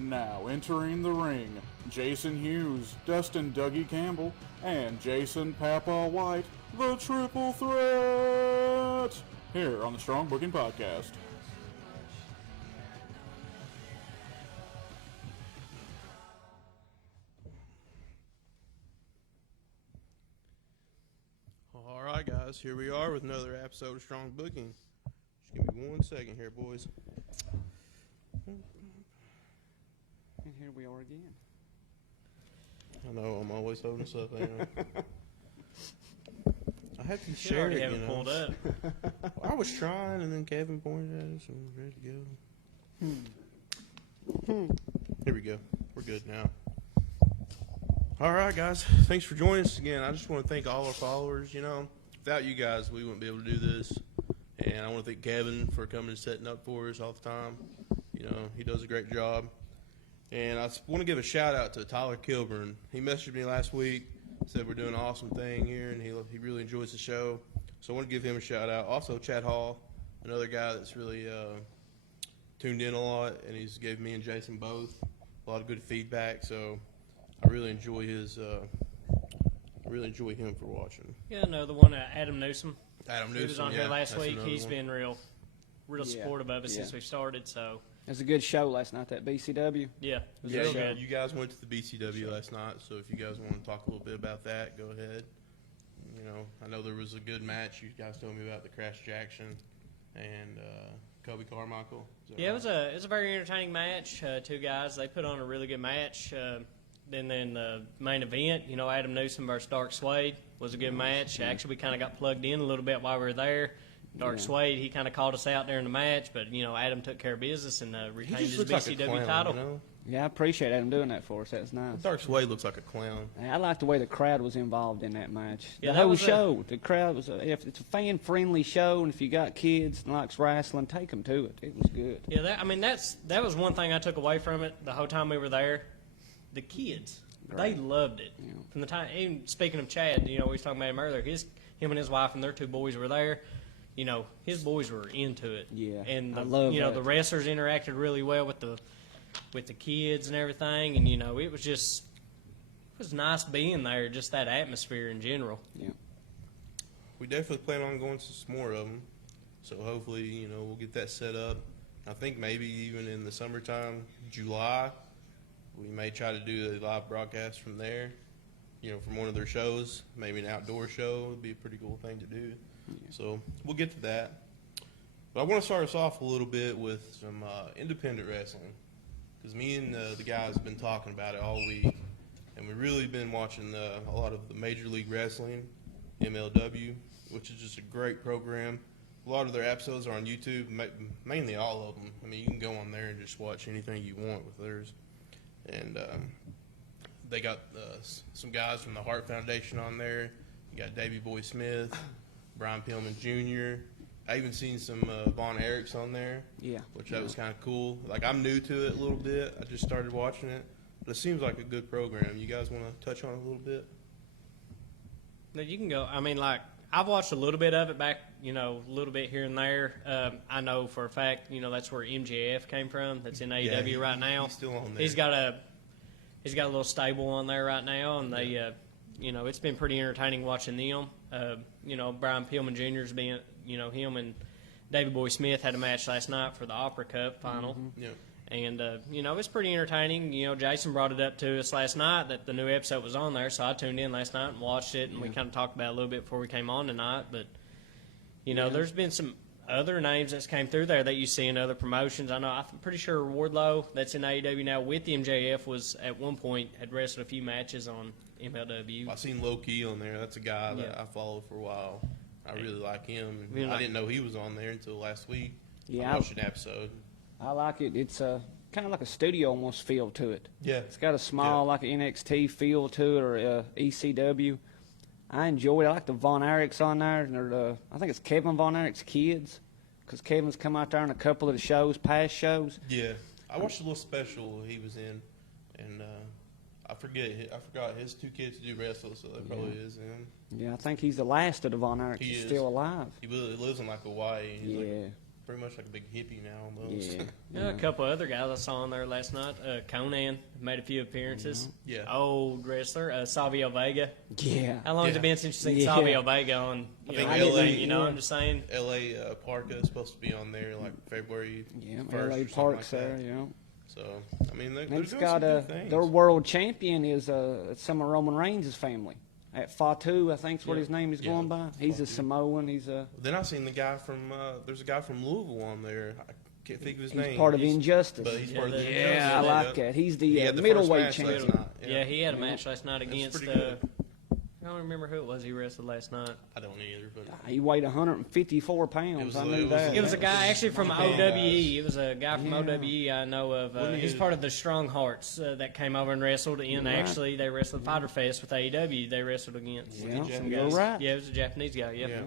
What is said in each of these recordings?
And now, entering the ring, Jason Hughes, Dustin Dougie Campbell, and Jason Papaw White, the Triple Threat, here on the Strong Booking Podcast. All right, guys, here we are with another episode of Strong Booking. Just give me 1 second here, boys. And here we are again. I know, I'm always holding stuff down. I had to share it, you know. Pulled up. I was trying, and then Kevin pointed at us, and we were ready to go. Here we go. We're good now. All right, guys. Thanks for joining us again. I just want to thank all our followers. You know, without you guys, we wouldn't be able to do this. And I want to thank Kevin for coming and setting up for us all the time. You know, he does a great job. And I want to give a shout-out to Tyler Kilburn. He messaged me last week, said we're doing an awesome thing here, and he really enjoys the show. So I want to give him a shout-out. Also, Chad Hall, another guy that's really tuned in a lot, and he's gave me and Jason both a lot of good feedback. So I really enjoy his. I really enjoy him for watching. Yeah, no, the one Adam Newsom. Adam Newsom, he was on here last week. He's one. been real supportive of us since we started. So It was a good show last night, that BCW. yeah, it was Yeah, real good. you guys went to the BCW last night, so if you guys want to talk a little bit about that, go ahead. You know, I know there was a good match. You guys told me about the Crash Jackson and Kobe Carmichael. Yeah, it was a very entertaining match. Two guys, they put on a really good match. Then the main event, you know, Adam Newsom versus Dark Suede was a good match. Actually, we kind of got plugged in a little bit while we were there. Dark Suede, he kind of called us out during the match, but, you know, Adam took care of business and retained his BCW title. You know? Yeah, I appreciate Adam doing that for us. That was nice. Dark Suede looks like a clown. I like the way the crowd was involved in that match. Yeah, The that whole was show. The crowd was. If it's a fan-friendly show, and if you got kids and likes wrestling, take them to it. It was good. Yeah, that was one thing I took away from it the whole time we were there. The kids, they loved it. Yeah. From the time, even speaking of Chad, you know, we was talking about him earlier. Him and his wife and their two boys were there. You know, his boys were into it. Yeah, and I love you know that. the wrestlers interacted really well with the kids and everything, and you know it was nice being there, just that atmosphere in general. Yeah. We definitely plan on going to some more of them, so hopefully, you know, we'll get that set up. I think maybe even in the summertime, July, we may try to do a live broadcast from there, you know, from one of their shows, maybe an outdoor show would be a pretty cool thing to do. So we'll get to that. But I want to start us off a little bit with some independent wrestling, because me and the guys have been talking about it all week, and we've really been watching a lot of the Major League Wrestling, MLW, which is just a great program. A lot of their episodes are on YouTube, mainly all of them. I mean, you can go on there and just watch anything you want with theirs. And they got some guys from the Hart Foundation on there. You got Davey Boy Smith, Brian Pillman Jr. I even seen some Von Erichs on there, which that was kind of cool. Like, I'm new to it a little bit. I just started watching it, but it seems like a good program. You guys want to touch on it a little bit? No, you can go. I mean, like, I've watched a little bit of it back, you know, a little bit here and there. I know for a fact, you know, that's where MJF came from. That's in AEW right now. He's still on there. He's got a little stable on there right now, and they, you know, it's been pretty entertaining watching them. You know, Brian Pillman Jr.'s been, you know, him and David Boy Smith had a match last night for the Opera Cup final. Yeah. And, you know, it's pretty entertaining. You know, Jason brought it up to us last night that the new episode was on there, so I tuned in last night and watched it, and we kind of talked about it a little bit before we came on tonight. But, you know, there's been some other names that's came through there that you see in other promotions. I know, I'm pretty sure Wardlow, that's in AEW now with MJF, was at one point had wrestled a few matches on MLW. I seen Low Key on there. That's a guy that I followed for a while. I really like him. I didn't know he was on there until last week. Yeah, I watched an episode. I like it. It's kind of like a studio almost feel to it. Yeah. It's got a small, like an NXT feel to it, or ECW. I enjoy it. I like the Von Erichs on there. And I think it's Kevin Von Erich's kids, because Kevin's come out there in a couple of the shows, past shows. Yeah. I watched a little special he was in, and I forgot his two kids do wrestle, so that probably is him. Yeah, I think he's the last of the Von Erichs He that's is. still alive. He lives in like Hawaii. He's like pretty much like a big hippie now almost. Yeah. A couple other guys I saw on there last night. Conan made a few appearances. Yeah. Old wrestler. Savio Vega. Yeah. How long has Yeah. it been since you've seen Yeah. Savio Vega on I think anything, LA, you know what I'm just saying? L.A. Parka is supposed to be on there like February. Yeah, 1st LA or something Park's like there, that. yeah. So I mean, they're It's doing got some good things. their world champion is some of Roman Reigns' family. At Fatu, I think's what Yeah. his name is Yeah, going by. He's a Fatu. Samoan. He's a Then I seen the guy from there's a guy from Louisville on there. I can't think of his name. he's part of Injustice. But he's Yeah, part of the the- Yeah, I like that. He's the He had the middleweight first match last champion. night. Yeah, he had a match last night That's against. pretty good. I don't remember who it was he wrestled last night. I don't either, but He weighed 154 pounds. It was- I it knew was- that. It was a guy actually from Japan OWE. It was a guy from Yeah. OWE I know of. Wasn't he He's a- part of the Strong Hearts that came over and wrestled in. Right. Actually, they wrestled Fighter Fest with AEW. They wrestled against. Yeah, Japanese so you're guys. right. Yeah, it was a Japanese guy. Yep. yeah.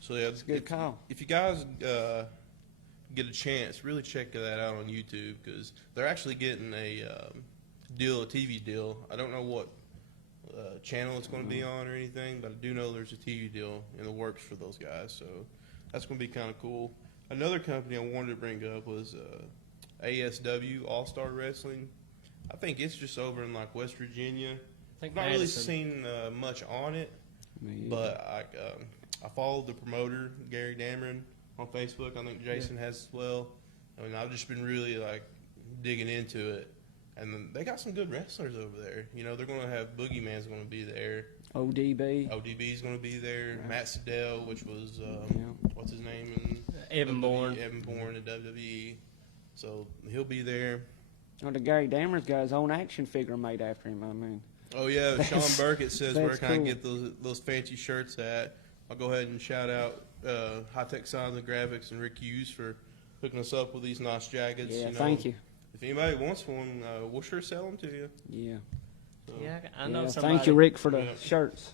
So yeah, It's a good call. If you guys get a chance, really check that out on YouTube because they're actually getting a TV deal. I don't know what channel it's going to be on or anything, but I do know there's a TV deal in the works for those guys. So that's going to be kind of cool. Another company I wanted to bring up was ASW, All Star Wrestling. I think it's just over in like West Virginia. I think I've not really Madison. seen much on it. Yeah. But I followed the promoter, Gary Dameron, on Facebook. I think Jason has as well. I mean, I've just been really, like, digging into it. And then they got some good wrestlers over there. You know, they're going to have Boogeyman's going to be there. ODB. ODB's going to be there. Matt Sydal, which was, what's his name? Evan WWE, Bourne. Evan Bourne in WWE. So he'll be there. Oh, the Gary Damer's got his own action figure made after him. I mean, Oh, yeah, Sean That's- Burkett says, where that's can I cool. get those fancy shirts at? I'll go ahead and shout out High Tech Signs and Graphics and Rick Hughes for hooking us up with these nice jackets. yeah, you know. thank you. If anybody wants one, we'll sure sell them to you. Yeah. So. Yeah, I know Yeah, somebody. thank you, Rick, for the Yeah. shirts.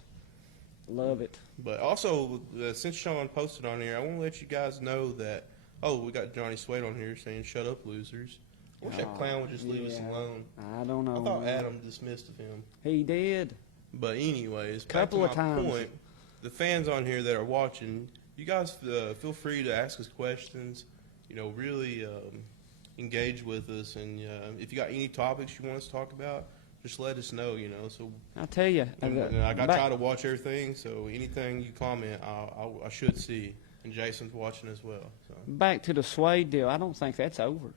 Love it. But also, since Sean posted on here, I want to let you guys know that, we got Johnny Sweat on here saying, shut up, losers. I wish that Oh, clown would just leave us yeah. alone. I don't know. I thought man. Adam dismissed of him. He did. But anyways, Couple back of to my times. point, the fans on here that are watching, you guys feel free to ask us questions. You know, really engage with us, and if you got any topics you want us to talk about, just let us know. You know, so I'll tell you. and I try to watch everything. So anything you comment, I should see, and Jason's watching as well. So. Back to the Suede deal. I don't think that's over.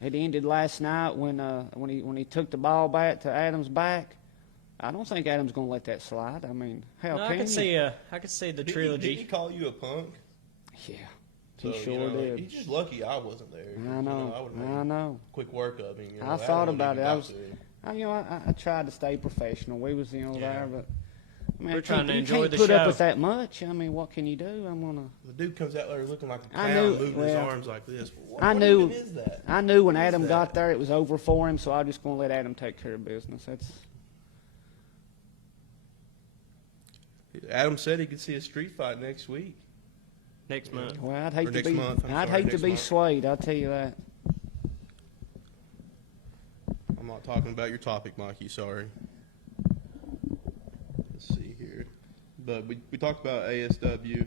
It ended last night when he took the ball back to Adams' back. I don't think Adams going to let that slide. I mean, hell, No, can I could you? see the Did trilogy. he call you a punk? Yeah, So, he sure you know, did. He's just lucky I wasn't there. I know. I would make I know. quick work of him. You know, I thought Adam about wouldn't it. even talk to him. I tried to stay professional. We was Yeah. there, but I mean, We're trying to you enjoy can't the put up show. with that much. I mean, what can you do? I'm gonna. The dude comes out there looking like a I clown, knew- moving his well, arms like this. What, I what knew- even is that? I knew when What is Adam that? got there, it was over for him. So I'm just gonna let Adam take care of business. That's Adam said he could see a street fight next week. Next month. well, I'd hate Or to next be. month, I'm I'd sorry, hate to next be month. swayed. I'll tell you that. I'm not talking about your topic, Mikey. Sorry. Let's see here. But we talked about ASW.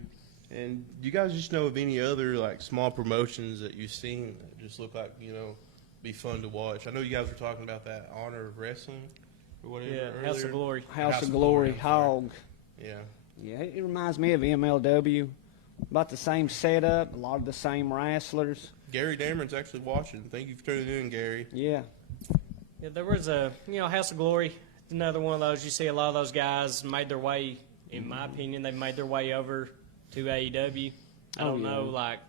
And do you guys just know of any other like small promotions that you've seen that just look like, you know, be fun to watch? I know you guys were talking about that Honor of Wrestling or whatever Yeah, earlier. House of Glory. House of Glory, I'm sorry. Hog. Yeah. Yeah, it reminds me of MLW. About the same setup, a lot of the same wrestlers. Gary Dameron's actually watching. Thank you for tuning in, Gary. Yeah. Yeah, there was House of Glory. Another one of those. You see a lot of those guys made their way. In my opinion, they've made their way over to AEW. I Oh, don't yeah. know. Like,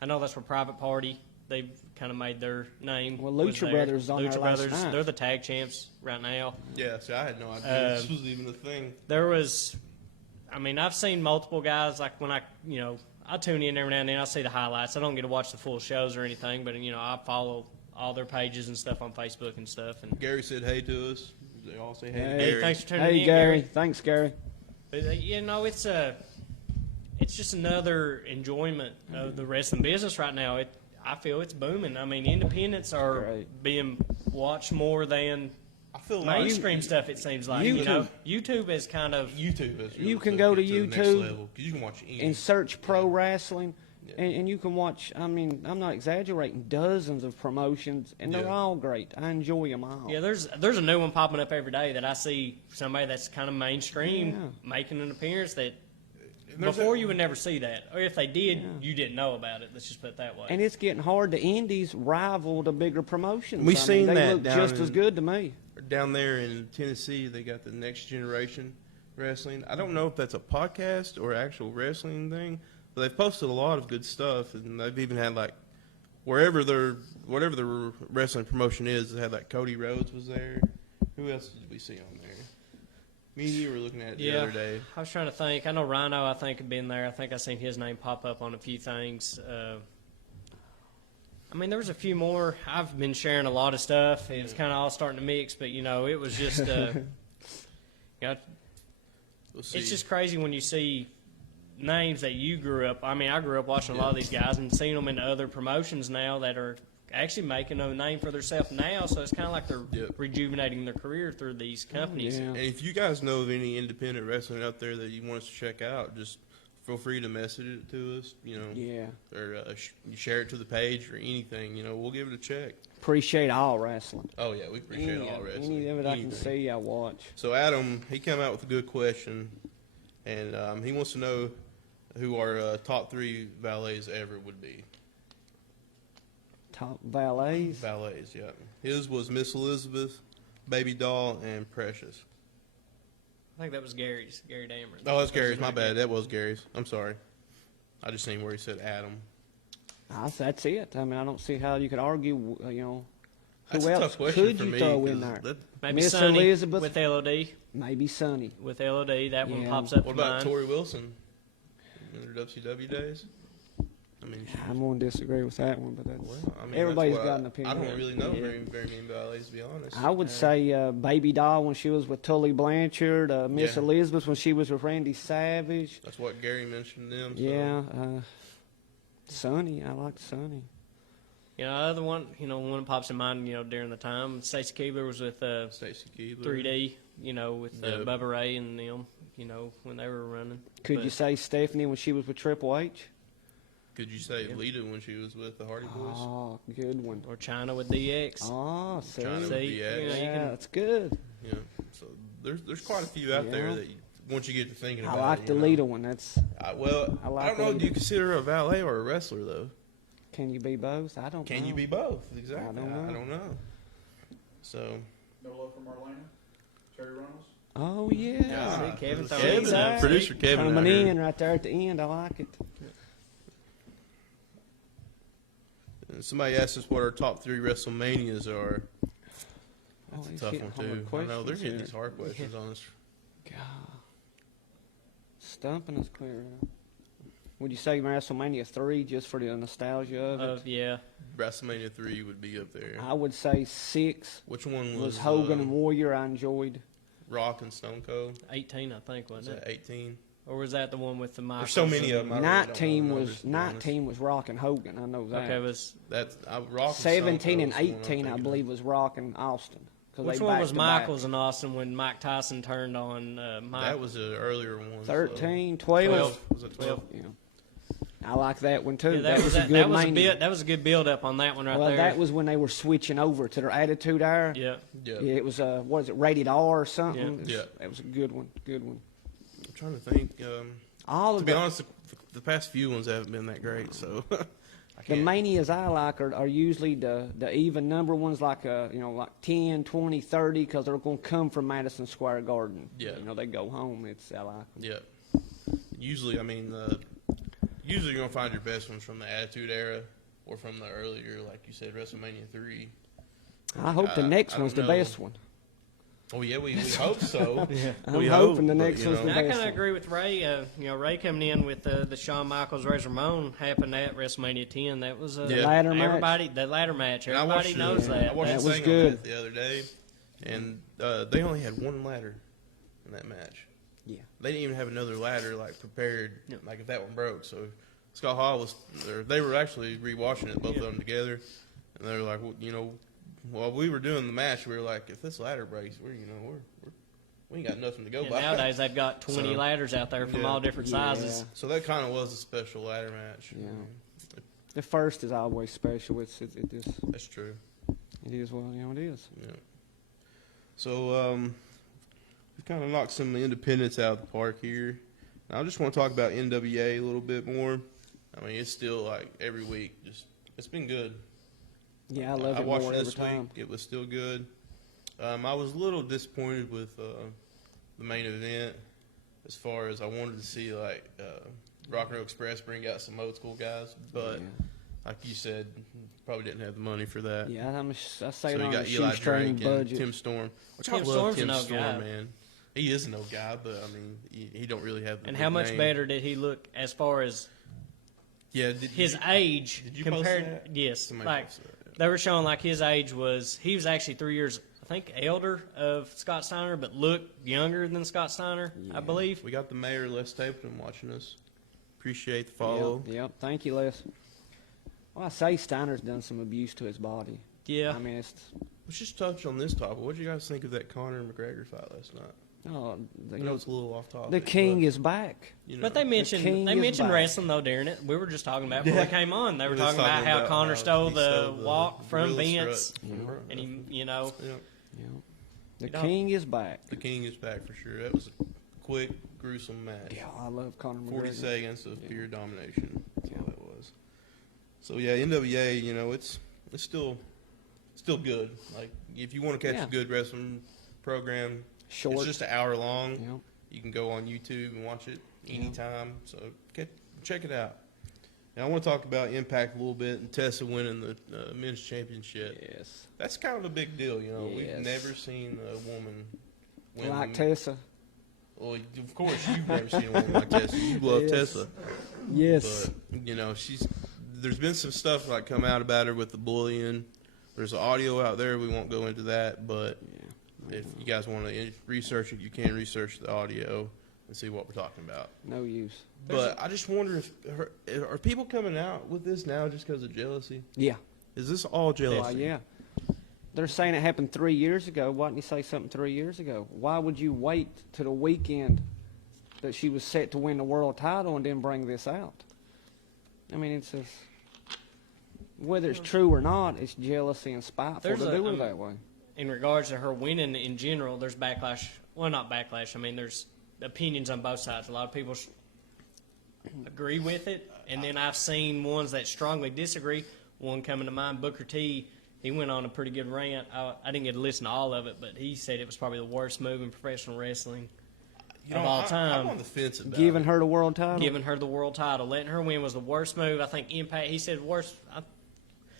I know that's for Private Party. They've kind of made their name. Well, was Lucha there. Brothers on Lucha there last Brothers. night. They're the tag champs right now. Yeah, see, I had no idea this was even a thing. There was, I mean, I've seen multiple guys, like when I tune in every now and then, I see the highlights. I don't get to watch the full shows or anything, but, I follow all their pages and stuff on Facebook and stuff. And Gary said hey to us. They all say hey, to Hey, Gary. thanks for tuning Hey, in, Gary. Gary. Thanks, Gary. But, it's just another enjoyment of the wrestling business right now. I feel it's booming. I mean, independents are Great. being watched more than I feel like mainstream stuff, it seems like. YouTube is kind of. YouTube is You really can took go it to the next YouTube level, 'cause you can watch any. And search pro wrestling. Yeah. And you can watch, I mean, I'm not exaggerating, dozens of promotions, and they're Yeah. all great. I enjoy them all. Yeah, there's a new one popping up every day that I see somebody that's kind of mainstream Yeah. making an appearance that And there's before that- you would never see that, or if they did, you didn't know about it. Let's just put it that way. And it's getting hard. The indies rival the bigger promotions. We I seen mean, they that look down just as in- good to me. Down there in Tennessee, they got the Next Generation Wrestling. I don't know if that's a podcast or actual wrestling thing, but they've posted a lot of good stuff, and they've even had like whatever the wrestling promotion is. They had like Cody Rhodes was there. Who else did we see on there? Me and you were looking at it the other day. I was trying to think. I know Rhino, I think, had been there. I think I seen his name pop up on a few things. I mean, there was a few more. I've been sharing a lot of stuff. It was kind of all starting to mix, but, you know, it was just, you know, We'll see. it's just crazy when you see names that you grew up. I mean, I grew up watching a lot of these guys and seeing them in other promotions now that are actually making a name for themselves now. So it's kind of like they're Yep. rejuvenating their career through these companies. Yeah. And if you guys know of any independent wrestling out there that you want us to check out, just feel free to message it to us, you know, Yeah. or share it to the page or anything. You know, we'll give it a check. Appreciate all wrestling. Oh yeah, we appreciate all wrestling. Any of it I can Anything. see, I watch. So Adam, he came out with a good question, and he wants to know who our top 3 valets ever would be. Top valets. Valets, yeah. His was Miss Elizabeth, Baby Doll, and Precious. I think that was Gary Dameron. Oh, that's Gary's. My bad. That was Gary's. I'm sorry. I just seen where he said Adam. That's it. I mean, I don't see how you could argue. You know, That's who a else tough question could for you me, throw in 'cause there? that- Maybe Miss Sonny Elizabeth? with LOD. Maybe Sonny. With LOD, that one Yeah. pops up What in about mind. Tori Wilson in her WCW days? I mean, I'm going to disagree with that one, but that's, well, I mean, everybody's that's what got an opinion. I don't really know Yeah. very many valets, to be honest. I would say Baby Doll when she was with Tully Blanchard, Miss Yeah. Elizabeth when she was with Randy Savage. That's what Gary mentioned them. So. Yeah, Sonny. I like Sonny. You know, other one, you know, one that pops in mind, you know, during the time, Stacey Keebler was with Stacey Keebler. 3D, you know, with Yep. Bubba Ray and them, you know, when they were running. Could But- you say Stephanie when she was with Triple H? Could you say Lita when she was with the Hardy Boys? Oh, good one. Or China with DX. Oh, see, China with See, DX. you know, you yeah, can- that's good. Yeah. So there's quite a few out there Yeah. that once you get to thinking I about like it, the you know. Lita one. That's Well, I I, like don't know. Lita. Do you consider her a valet or a wrestler though? can you be both? I don't know. Can you be both? Exactly. I don't know. I don't know. So No love from Marlena? Terry Reynolds? Oh yeah. See, Kevin throwing Kevin, these up. producer Kevin out Coming here. in right there at the end. I like it. And somebody asked us what our top 3 WrestleManias are. That's Oh, a he's tough getting one hard too. I know questions they're getting here. these hard questions on us. God. Stumping us clear. Would you say WrestleMania 3 just for the nostalgia of it? Yeah. WrestleMania 3 would be up there. I would say 6 Which one was was Hogan and Warrior. I enjoyed. Rock and Stone Cold? 18, I think, Was wasn't that it? 18? Or was that the one with the Michaels? There's so many of them. I really don't 19 know the was numbers, to be honest. 19 was Rock and Hogan. I know that. Okay, was That's Rock and 17 and Stone Cold's the one I'm 18, I thinking believe, of. was Rock and Austin. 'Cause which they one back was to back. Michaels and Austin when Mike Tyson turned on Mike? That was an earlier one. 13, 12. 12. Was it 12? Yeah. I like that one too. Yeah, that was a good that was Mania. that was a good build up on that one right well, there. that was when they were switching over to their Attitude Era. Yeah. Yeah. Yeah, it was what is it, rated R or something? Yeah. That was a good one. Good one. I'm trying to think. All To of be the, honest, the past few ones haven't been that great, so I the can't. manias I like are usually the even number ones, like like 10, 20, 30, because they're going to come from Madison Square Garden. Yeah. They go home. I like 'em. Yeah. Usually, I mean, usually you're gonna find your best ones from the Attitude Era or from the earlier, like you said, WrestleMania 3. I hope the next I don't one's the know. best one. Oh yeah, we hope so. I'm We hoping the but, next you one's know. the And I best kind of one. agree with Ray. Ray coming in with the Shawn Michaels Razor Ramon happened at WrestleMania 10. That was Yeah. Ladder match. everybody. The ladder match. And I Everybody watched knows the- that. I watched That the was thing good. on that the other day, and they only had one ladder in that match. Yeah. They didn't even have another ladder prepared, Yep. like if that one broke. So Scott Hall they were actually rewatching it, both of them together, and they were like, well, while we were doing the match, we were like, if this ladder breaks, we ain't got nothing to go And by. nowadays they've got 20 So, ladders out there from yeah. all different Yeah. sizes. So that kind of was a special ladder match. Yeah. The first is always special. It just That's true. it is what it is. Yeah. So we kind of knocked some independents out of the park here. Now, I just want to talk about NWA a little bit more. I mean, it's still like every week. It's been good. Yeah, I love I it watched more it every this time. week. It was still good. I was a little disappointed with the main event as far as I wanted to see like Rock and Roll Express bring out some old school guys, but Yeah. like you said, probably didn't have the money for that. Yeah, I say So it you on got the Eli shoestring Drake and budget. Tim Storm, which I Tim love Storm's Tim an old Storm, guy. man. He is an old guy, but I mean, he don't really have the And big how much name. better did he look as far as Yeah, his age did you post compared? that? Yes, Somebody like posted that. they were showing like his age he was actually 3 years, I think, elder of Scott Steiner, but looked younger than Scott Steiner, I Yeah. believe. We got the mayor, Les Stapleton, watching us. Appreciate the follow. Yep. Thank you, Les. Well, I say Steiner's done some abuse to his body. Yeah, I mean, it's Let's just touch on this topic. What did you guys think of that Conor McGregor fight last night? oh, I you know know, it's a little off topic. the king but, is back. you know, but they mentioned king is back. wrestling though during it. We were just talking about before Yeah. we came on. They were We're just talking about how Connor stole he the walk from gorilla Vince, strut from Bro- and he, you know, yeah, Yeah. The You know- king is back. the king is back for sure. That was a quick, gruesome match. Yeah, I love Conor 40 McGregor. seconds of Yeah. pure domination. That's all Yeah. that was. So yeah, NWA, you know, it's still good. Like if you want to catch Yeah. a good wrestling program, Short. it's just an hour long. Yep. You can go on YouTube and watch it anytime. So check it out. Now I want to talk about Impact a little bit and Tessa winning the men's championship. Yes. That's kind of a big deal, you know. We've Yes. never seen a woman win. Like Tessa. Well, of course you've never seen a woman like Tessa. You love Yes. Tessa. Yes. But, you know, there's been some stuff like come out about her with the bullying. There's audio out there. We won't go into that, but Yeah. if you guys want to research it, you can research the audio and see what we're talking about. No use. But I just wonder are people coming out with this now just because of jealousy? Yeah. Is this all jealousy? Well, yeah. They're saying it happened 3 years ago. Why didn't you say something 3 years ago? Why would you wait to the weekend that she was set to win the world title and then bring this out? I mean, it's just, whether it's true or not, it's jealousy and spiteful There's to a- do it that way. in regards to her winning in general, there's backlash. Well, not backlash. I mean, there's opinions on both sides. A lot of people agree with it, and then I've seen ones that strongly disagree. One coming to mind, Booker T. He went on a pretty good rant. I didn't get to listen to all of it, but he said it was probably the worst move in professional wrestling You of know, all time. I'm on the fence about Giving it. her the world title? Giving her the world title, letting her win was the worst move. I think Impact. He said worst. I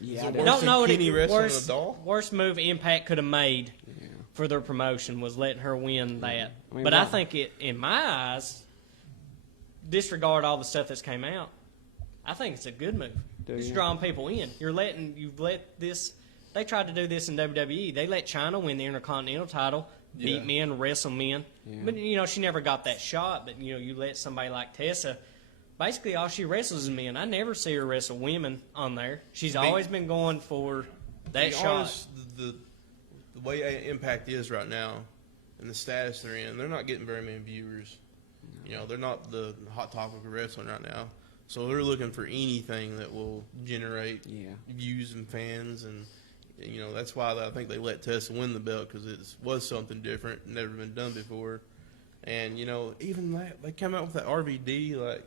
Yeah, Is I it did. worse don't than know what Kenny it, wrestling worst, a doll? worst move Impact could have made Yeah. for their promotion was letting her win that. I mean, but I why- think it, in my eyes, disregard all the stuff that's came out. I think it's a good move. Do It's you? drawing people in. You've let this. They tried to do this in WWE. They let Chyna win the Intercontinental title, beat Yeah. men, wrestle men. Yeah. But she never got that shot. But you let somebody like Tessa. Basically, all she wrestles is men. I never see her wrestle women on there. She's always been going for that To be shot. honest, the way Impact is right now and the status they're in, they're not getting very many viewers. You know, they're not the hot topic of wrestling right now. So they're looking for anything that will generate Yeah. views and fans. And, you know, that's why I think they let Tessa win the belt because it was something different, never been done before. And, you know, even that, they come out with that RVD, like,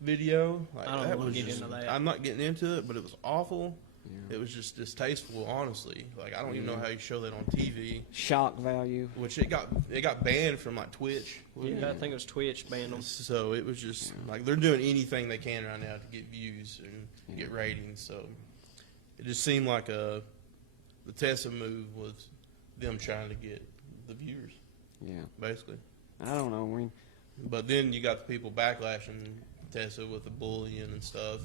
video. Like, I don't that wanna was get just, into that. I'm not getting into it, but it was awful. Yeah. It was just distasteful, honestly. Like I don't even know how you show that on TV. Shock value. Which it got banned from like Twitch. Yeah, I think it was Twitch banned them. So it was just like they're doing anything they can right now to get views and get ratings. So it just seemed like the Tessa move was them trying to get the viewers, Yeah. basically. I don't know. I mean, But then you got the people backlashing Tessa with the bullying and stuff.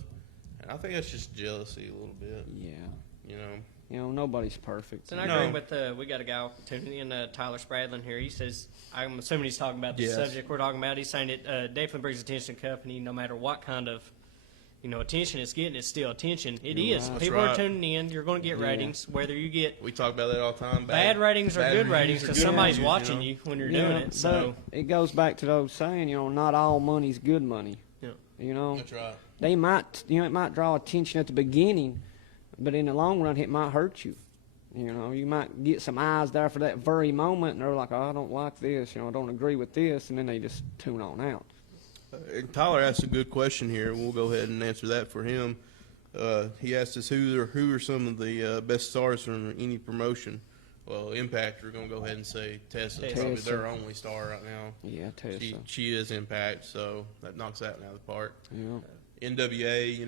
And I think that's just jealousy a little bit, yeah. you know. Nobody's perfect. And I No. agree with we got a guy tuning in, Tyler Spradlin here. He says, I'm assuming he's talking about the Yes. subject we're talking about. He's saying it definitely brings attention to the company no matter what kind of, attention it's getting is still attention. It You're is. right. People That's are right. tuning in. You're going to get ratings, whether you get We talk about that all the time. bad ratings or bad good reviews ratings, or because good somebody's reviews, watching you when you're doing it. So, but it goes back to those saying, not all money's good money. yeah. That's right. They might, it might draw attention at the beginning, but in the long run, it might hurt you. You might get some eyes there for that very moment, and they're like, oh, I don't like this, I don't agree with this, and then they just tune on out. And Tyler asked a good question here. We'll go ahead and answer that for him. He asked us who are some of the best stars from any promotion. Well, Impact, we're going to go ahead and say Tessa's probably Tessa. their only star right now. Yeah, Tessa. She is Impact, so that knocks that out of the park. Yeah. NWA, you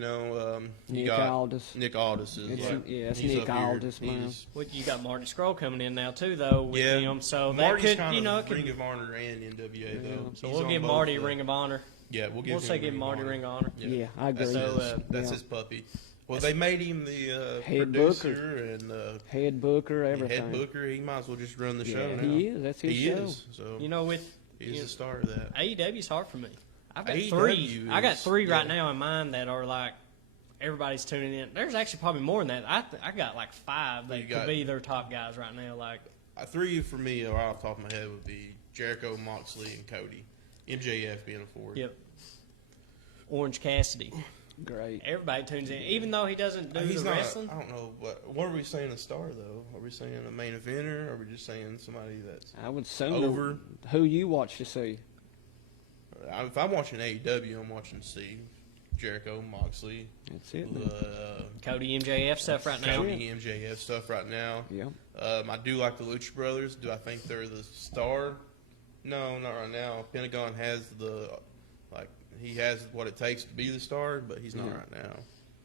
Nick got Aldis. Nick Aldis is It's- like, yeah, it's he's Nick up here. Aldis, man. He's- Well, you got Marty Scurll coming in now too, though. With Yeah, him, so Marty's that could, kind of it could. Ring of Honor and NWA though. So He's we'll on give both Marty the- Ring of Honor. Yeah, we'll give We'll him say give Marty Ring of Honor. Yeah, I agree. That's, So, that's yeah. his puppy. Well, they made him the Head producer and Head booker, the everything. head booker. He might as well just run the show Yeah, now. he is. That's his he show. is. So With he's the star of that. AEW's hard for me. I've got AEW three. I got is- three right yeah. now in mind that are like everybody's tuning in. There's actually probably more than that. I got like five that You could got- be their top guys right now. Like Three for me, right off the top of my head, would be Jericho, Moxley, and Cody. MJF being a fourth. yep, Orange Cassidy. Great. Everybody tunes in, even though he doesn't do He's the not. wrestling. I don't know. What are we saying a star though? Are we saying a main eventer? Or are we just saying somebody that's I would assume over? who you watch to see. If I'm watching AEW, I'm watching Steve, Jericho, Moxley, That's it. man. Cody MJF stuff right now. Cody, MJF stuff right now. Yeah. I do like the Lucha Brothers. Do I think they're the star? No, not right now. Pentagon has he has what it takes to be the star, but he's not Yeah. right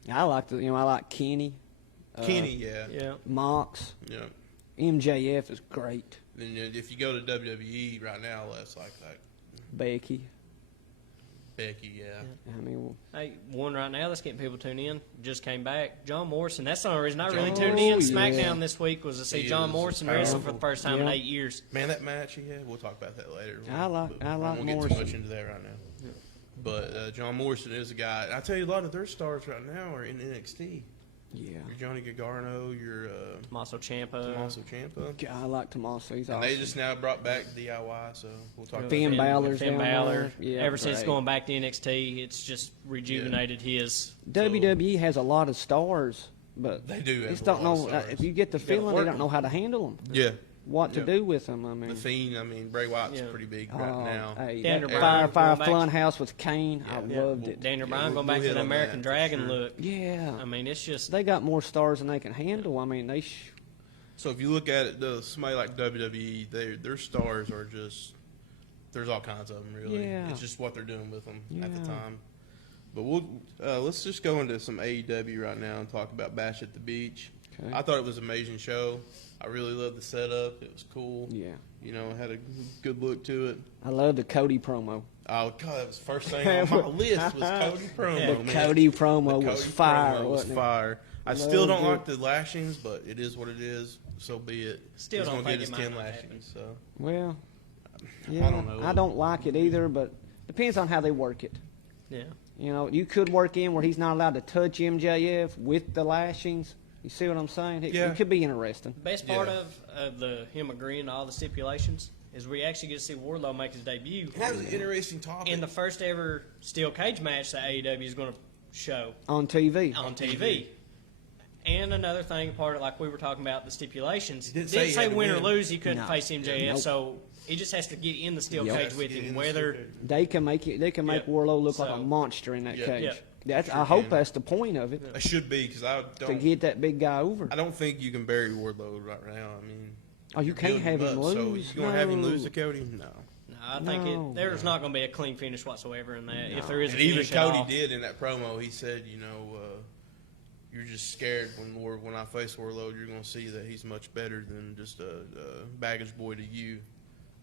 now. I like I like Kenny. Kenny, yeah. Yeah, Mox. Yeah. MJF is great. Then if you go to WWE right now, that's like Becky. Becky, yeah. I mean, hey, one right now that's getting people tuned in. Just came back, John Morrison. That's the only reason I really John tuned in. Morrison. SmackDown Yeah. this week was to see He John is Morrison wrestle for powerful. the first time in Yeah. 8 years. Man, that match he had, we'll talk about that later. I like We won't get too Morrison. much into that right now. But John Morrison is a guy. I tell you, a lot of their stars right now are in NXT. yeah. Your Johnny Gargano, your Tommaso Ciampa. Tommaso Ciampa. I like Tommaso. He's And awesome. they just now brought back DIY, so we'll talk about Finn that. Balor's Finn down Balor. there. Yeah, Ever since great. going back to NXT, it's just rejuvenated his. WWE has a lot of stars, but They do have just a don't lot of know. stars. If you get the You gotta feeling, work they don't 'em. know how to handle them. Yeah. What to Yeah. do with them? I mean, The Fiend, Bray Wyatt's Yeah. pretty big right now. Hey, Daniel that Bryan Firefly going back- Funhouse with Kane, I Yeah. loved it. Daniel Bryan we'll- going back we'll to hit the on American that for Dragon sure. look. Yeah, I mean, it's just. they got more stars than they can handle. I mean, So if you look at it, somebody like WWE, their stars are just there's all kinds of them really. Yeah. It's just what they're doing with them at the Yeah. time. But let's just go into some AEW right now and talk about Bash at the Beach. Okay. I thought it was an amazing show. I really loved the setup. It was cool. Yeah, It had a good look to it. I love the Cody promo. Oh God, that was the first thing on my list was Cody promo. The man. Cody promo The was Cody fire, promo was wasn't it? fire. I Loved still don't it. like the lashings, but it is what it is. So be it. Still He's don't gonna think get it his might 10 not lashings. So Well, yeah, I don't know. I don't like it either, but depends on how they work it. Yeah. You could work in where he's not allowed to touch MJF with the lashings. You see what I'm saying? It Yeah. could be interesting. Best part Yeah. of him agreeing to all the stipulations is we actually get to see Wardlow make his debut that was an interesting topic. in the first ever steel cage match that AEW is going to show On TV. on TV. And another thing, part of like we were talking about the stipulations, He didn't didn't say say he had to win or win. lose. He couldn't No. face MJF, Nope. so he just has to get in the steel Yep. cage with Get in him. the Whether steel cage. They can make it. They can make Yeah. Warlow look like a So- monster in that Yeah. cage. Yeah. That's. Sure I hope can. that's the point of it, It should be because I to don't. get that big guy over. I don't think you can bury Wardlow right now. I mean, Oh, you you're can't building have him up, So lose. you gonna have him No. lose to Cody? No. no, I think No. there's not going to be a clean finish whatsoever in that. If there is a And even finish at Cody all. did in that promo. He said, you're just scared when I face Warlord, you're going to see that he's much better than just a baggage boy to you.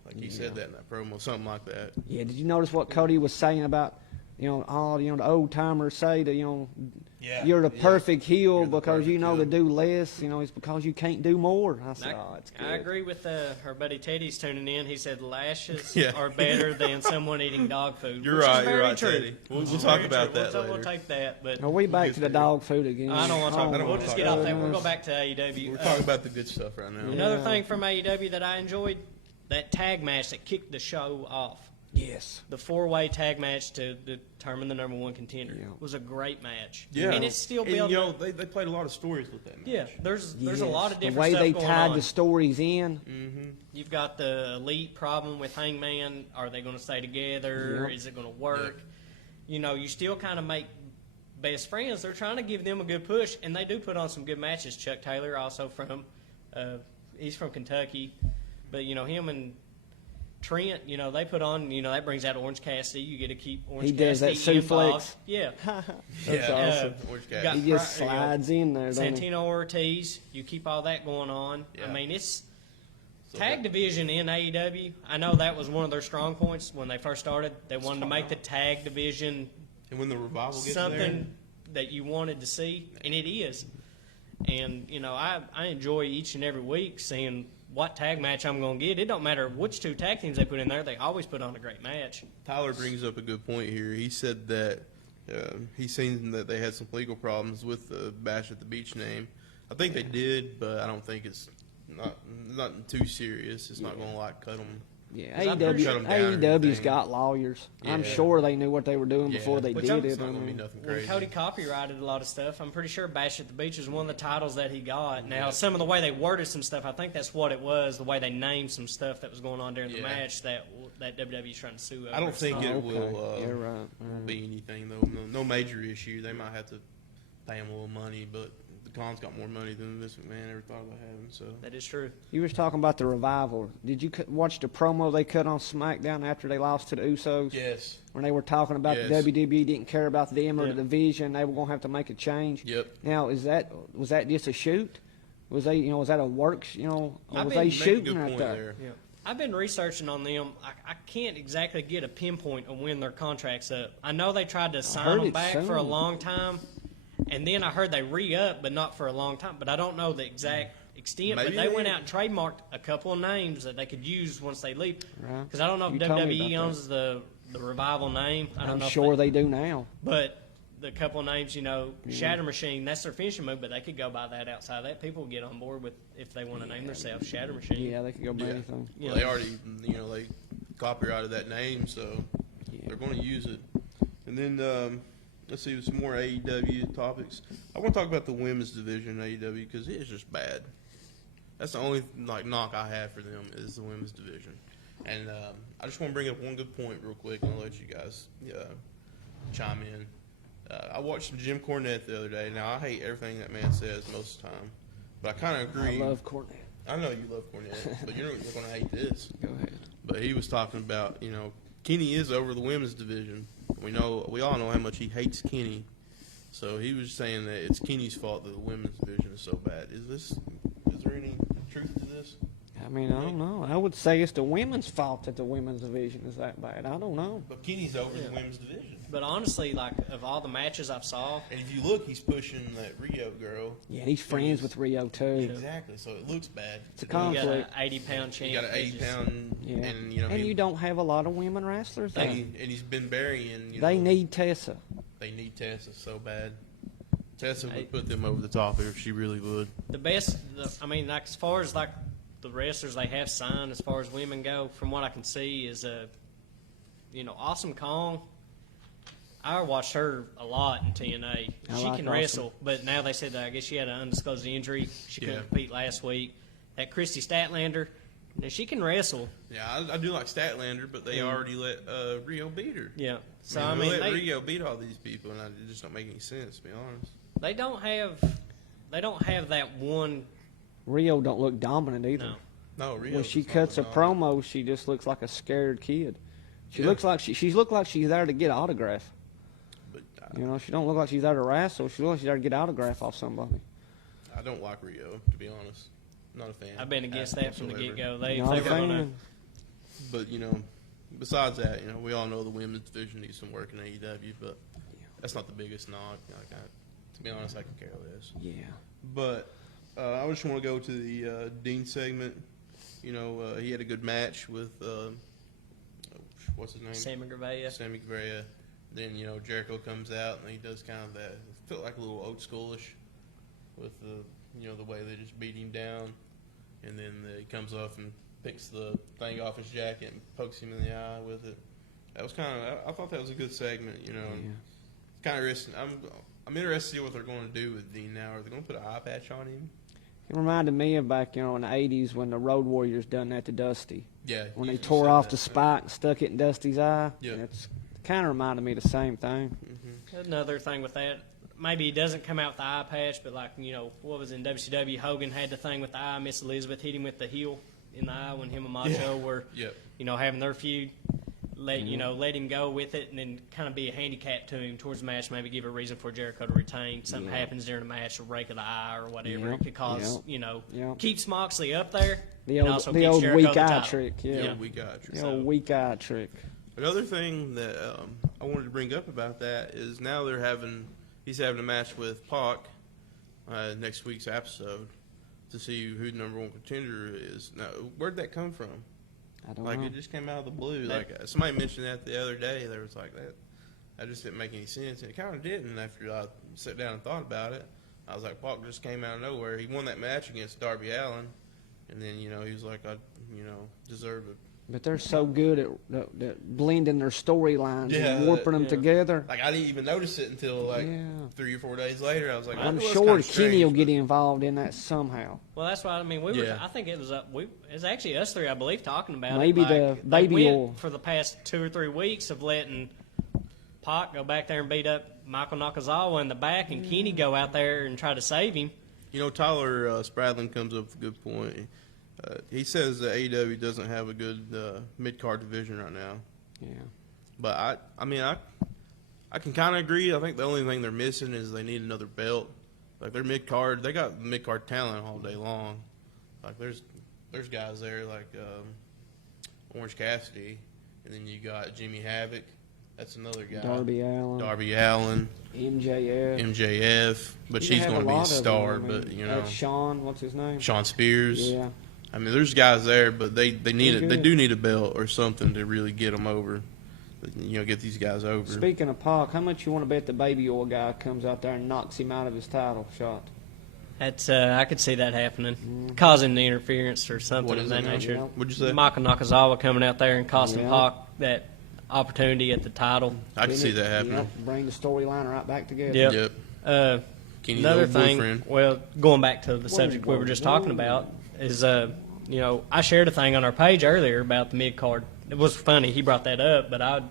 Like he said that in that promo, something like that. Yeah. Did you notice what Cody was saying about the old timers say that, Yeah, you're the perfect heel You're the because perfect you know to heel. do less. It's because you can't do more. I said, it's good. I agree with our buddy Teddy's tuning in. He said lashes Yeah. are better than someone eating dog food. You're which right. Is very You're right, true. Teddy. We'll Which is talk very about true. that We'll later. take that, but Are we back Good to the for you. dog food again? I don't want to talk. I don't We'll wanna just talk get off about that. it. We'll go back to AEW. We're talking about the good stuff right now. Another thing from AEW that I enjoyed, that tag match that kicked the show off. Yes. The 4-way tag match to determine the number 1 contender was a great match. Yeah, and it's still and, building. they played a lot of stories with that match. Yeah, there's a lot of The different way stuff they going tied on. the stories in. You've got the Elite problem with Hangman. Are they going to stay together? Yep. Is it going to work? You still kind of make best friends. They're trying to give them a good push, and they do put on some good matches. Chuck Taylor, also from, he's from Kentucky, but him and Trent, they put on, that brings out Orange Cassidy. You get to keep Orange He does that Cassidy involved. suplex. Yeah. That's awesome. Orange you Cat. got He just Fri- slides in there, doesn't he? Santino Ortiz. You keep all that going on. Yeah. I mean, it's So tag division in AEW. I know that was one of their strong points when they first started. They wanted to make the tag division And when the revival gets something that you wanted to see, and it is. And I enjoy each and every week seeing what tag match I'm going to get. It don't matter which 2 tag teams they put in there. They always put on a great match. there, Tyler brings up a good point here. He said that he's seen that they had some legal problems with the Bash at the Beach name. I think they did, but I don't think it's nothing too serious. It's not going to cut them. Yeah, 'Cause I'm pretty sure- AEW's got lawyers. I'm Yeah. sure they knew what they were doing before they Which did I'm- it. It's not going to be nothing When crazy. Cody copyrighted a lot of stuff, I'm pretty sure Bash at the Beach is one of the titles that he got. Now, some of the way they worded some stuff, I think that's what it was, the way they named some stuff that was going on during the Yeah. match that WWE's trying to sue over. I don't think So- it Okay. will You're right. be anything, though. No major issue. They might have to pay him a little money, but the Khan's got more money than Vince McMahon ever thought about having. So That is true. You was talking about the revival. Did you watch the promo they cut on SmackDown after they lost to the Usos? yes, When they were talking about Yes. the WWE didn't care about them or Yeah. the division, they were going to have to make a change. yep. Now, was that just a shoot? Was that a works? Or I've was been they making shooting Good right point there? there. Yeah. I've been researching on them. I can't exactly get a pinpoint on when their contract's up. I know they tried to heard sign them it's back for a soon. long time, and then I heard they re-up, but not for a long time. But I don't know the exact extent. Maybe but they they- went out and trademarked a couple of names that they could use once they leave. Right. Because I don't know if You told me WWE about owns the Revival name. I don't I'm know. sure if they do now. But the couple of names, Shatter Machine, that's their finishing move, but they could go by that outside of that. People get on board with if they want to name themselves Shatter Machine. Yeah, they could go by Yeah. anything. Well, they already, they copyrighted that name, so they're going to use it. And then let's see some more AEW topics. I want to talk about the women's division in AEW because it is just bad. That's the only knock I have for them is the women's division. And I just want to bring up one good point real quick, and I'll let you guys chime in. I watched some Jim Cornette the other day. Now, I hate everything that man says most of the time, but I kind of agree. I love Cornette. I know you love Cornette, but you're not going to hate this. Go ahead. But he was talking about, Kenny is over the women's division. We all know how much he hates Kenny. So he was saying that it's Kenny's fault that the women's division is so bad. Is there any truth to this? I mean, I don't know. I would say it's the women's fault that the women's division is that bad. I don't know. But Kenny's over the women's division. But honestly, of all the matches I've saw, And if you look, he's pushing that Rio girl. Yeah, and he's friends with Rio too. Exactly. So it looks bad. It's a you got an conflict. 80-pound champ. He got an 80-pound, Yeah. and you don't have a lot of women wrestlers. and he's been burying. They need Tessa. They need Tessa so bad. Tessa would put them over the top if she really would. The best, as far as the wrestlers they have signed, as far as women go, from what I can see, is Awesome Kong. I watched her a lot in TNA. She like can Awesome. wrestle, but now they said that I guess she had an undisclosed injury. She couldn't Yeah. compete last week. That Christy Statlander, now she can wrestle. Yeah, I do like Statlander, but they already let Rio beat her. Yeah. So They let Rio beat all these people, and it just don't make any sense, to be honest. they don't have that one. Rio don't look dominant either. No. No, Rio. When she cuts a promo, she just looks like a scared kid. She looks like she's looked like she's there to get an autograph. But She don't look like she's there to wrestle. She looks like she's there to get an autograph off somebody. I don't like Rio, to be honest. Not a fan. I've been against that from the whatsoever. get go. They Not were a going to. fan. But besides that, you know, we all know the women's division needs some work in AEW, but that's not the biggest knock. To be honest, I can care less. Yeah. But I just want to go to the Dean segment. You know, he had a good match with what's his name? Sammy Guevara. Then, you know, Jericho comes out and he does kind of that. It felt like a little old schoolish with the way they just beat him down, and then he comes off and picks the thing off his jacket and pokes him in the eye with it. That was I thought that was a good segment. You know, it's kind of interesting. I'm interested to see what they're going to do with Dean now. Are they going to put an eye patch on him? It reminded me of back, in the 80s when the Road Warriors done that to Dusty. Yeah. When they tore off the spike and stuck it in Dusty's eye. Yeah. It's kind of reminded me of the same thing. Mm-hmm. Another thing with that, maybe he doesn't come out with the eye patch, but what was in WCW, Hogan had the thing with the eye. Miss Elizabeth hit him with the heel in the eye when him and Macho were, having their feud. Let him go with it, and then kind of be a handicap to him towards the match. Maybe give a reason for Jericho to retain. Something happens during the match, a rake of the eye or whatever. It could cause, keeps Moxley up there. The and old, also the keeps old Jericho weak the eye title. trick. Yeah. The weak eye trick. The old weak eye trick. Another thing that I wanted to bring up about that is now he's having a match with Pac next week's episode to see who the number one contender is. Now, where'd that come from? I don't know. It just came out of the blue. Somebody mentioned that the other day. There was that just didn't make any sense. And it kind of didn't after I sat down and thought about it. I was like, Pac just came out of nowhere. He won that match against Darby Allin. And then, he was like, I deserve it. But they're so good at blending their storylines and warping them together. I didn't even notice it until 3 or 4 days later. I was like, I'm sure Kenny will get involved in that somehow. Well, that's why we were. I think it was it was actually us three, I believe, talking about maybe it. The baby oil for the past 2 or 3 weeks of letting Pac go back there and beat up Michael Nakazawa in the back, and Kenny go out there and try to save him. Tyler Spradlin comes up with a good point. He says that AEW doesn't have a good mid-card division right now. Yeah. But, I can kind of agree. I think the only thing they're missing is they need another belt. Like, their mid-card, they got mid-card talent all day long. Like, there's guys there like Orange Cassidy, and then you got Jimmy Havoc. That's another guy. Darby Allin. MJF. But she's going to be a star. Sean, what's his name? Sean Spears. Yeah. I mean, there's guys there, but they do need a belt or something to really get them over. Get these guys over. Speaking of Pac, how much you want to bet the baby oil guy comes out there and knocks him out of his title shot? That's I could see that happening, causing the interference or something of that nature. What'd you say? Michael Nakazawa coming out there and costing Pac that opportunity at the title. I can see that happening. Bring the storyline right back together. Yep. Another thing, going back to the subject we were just talking about, is I shared a thing on our page earlier about the mid card. It was funny he brought that up, but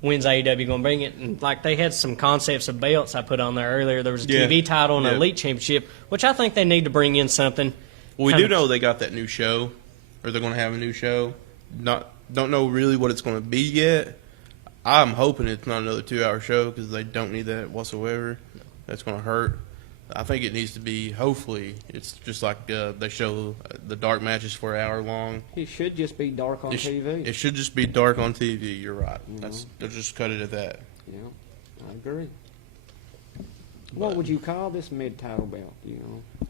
when's AEW going to bring it? And they had some concepts of belts I put on there earlier. There was a TV title and an Elite Championship, which I think they need to bring in something. Well, we do know they got that new show, or they're going to have a new show. Don't know really what it's going to be yet. I'm hoping it's not another 2-hour show because they don't need that whatsoever. That's going to hurt. I think it needs to be, hopefully, it's just like they show the dark matches for an hour long. It should just be dark on TV. It should just be dark on TV. You're right. They'll just cut it at that. Yeah, I agree. What would you call this mid-title belt?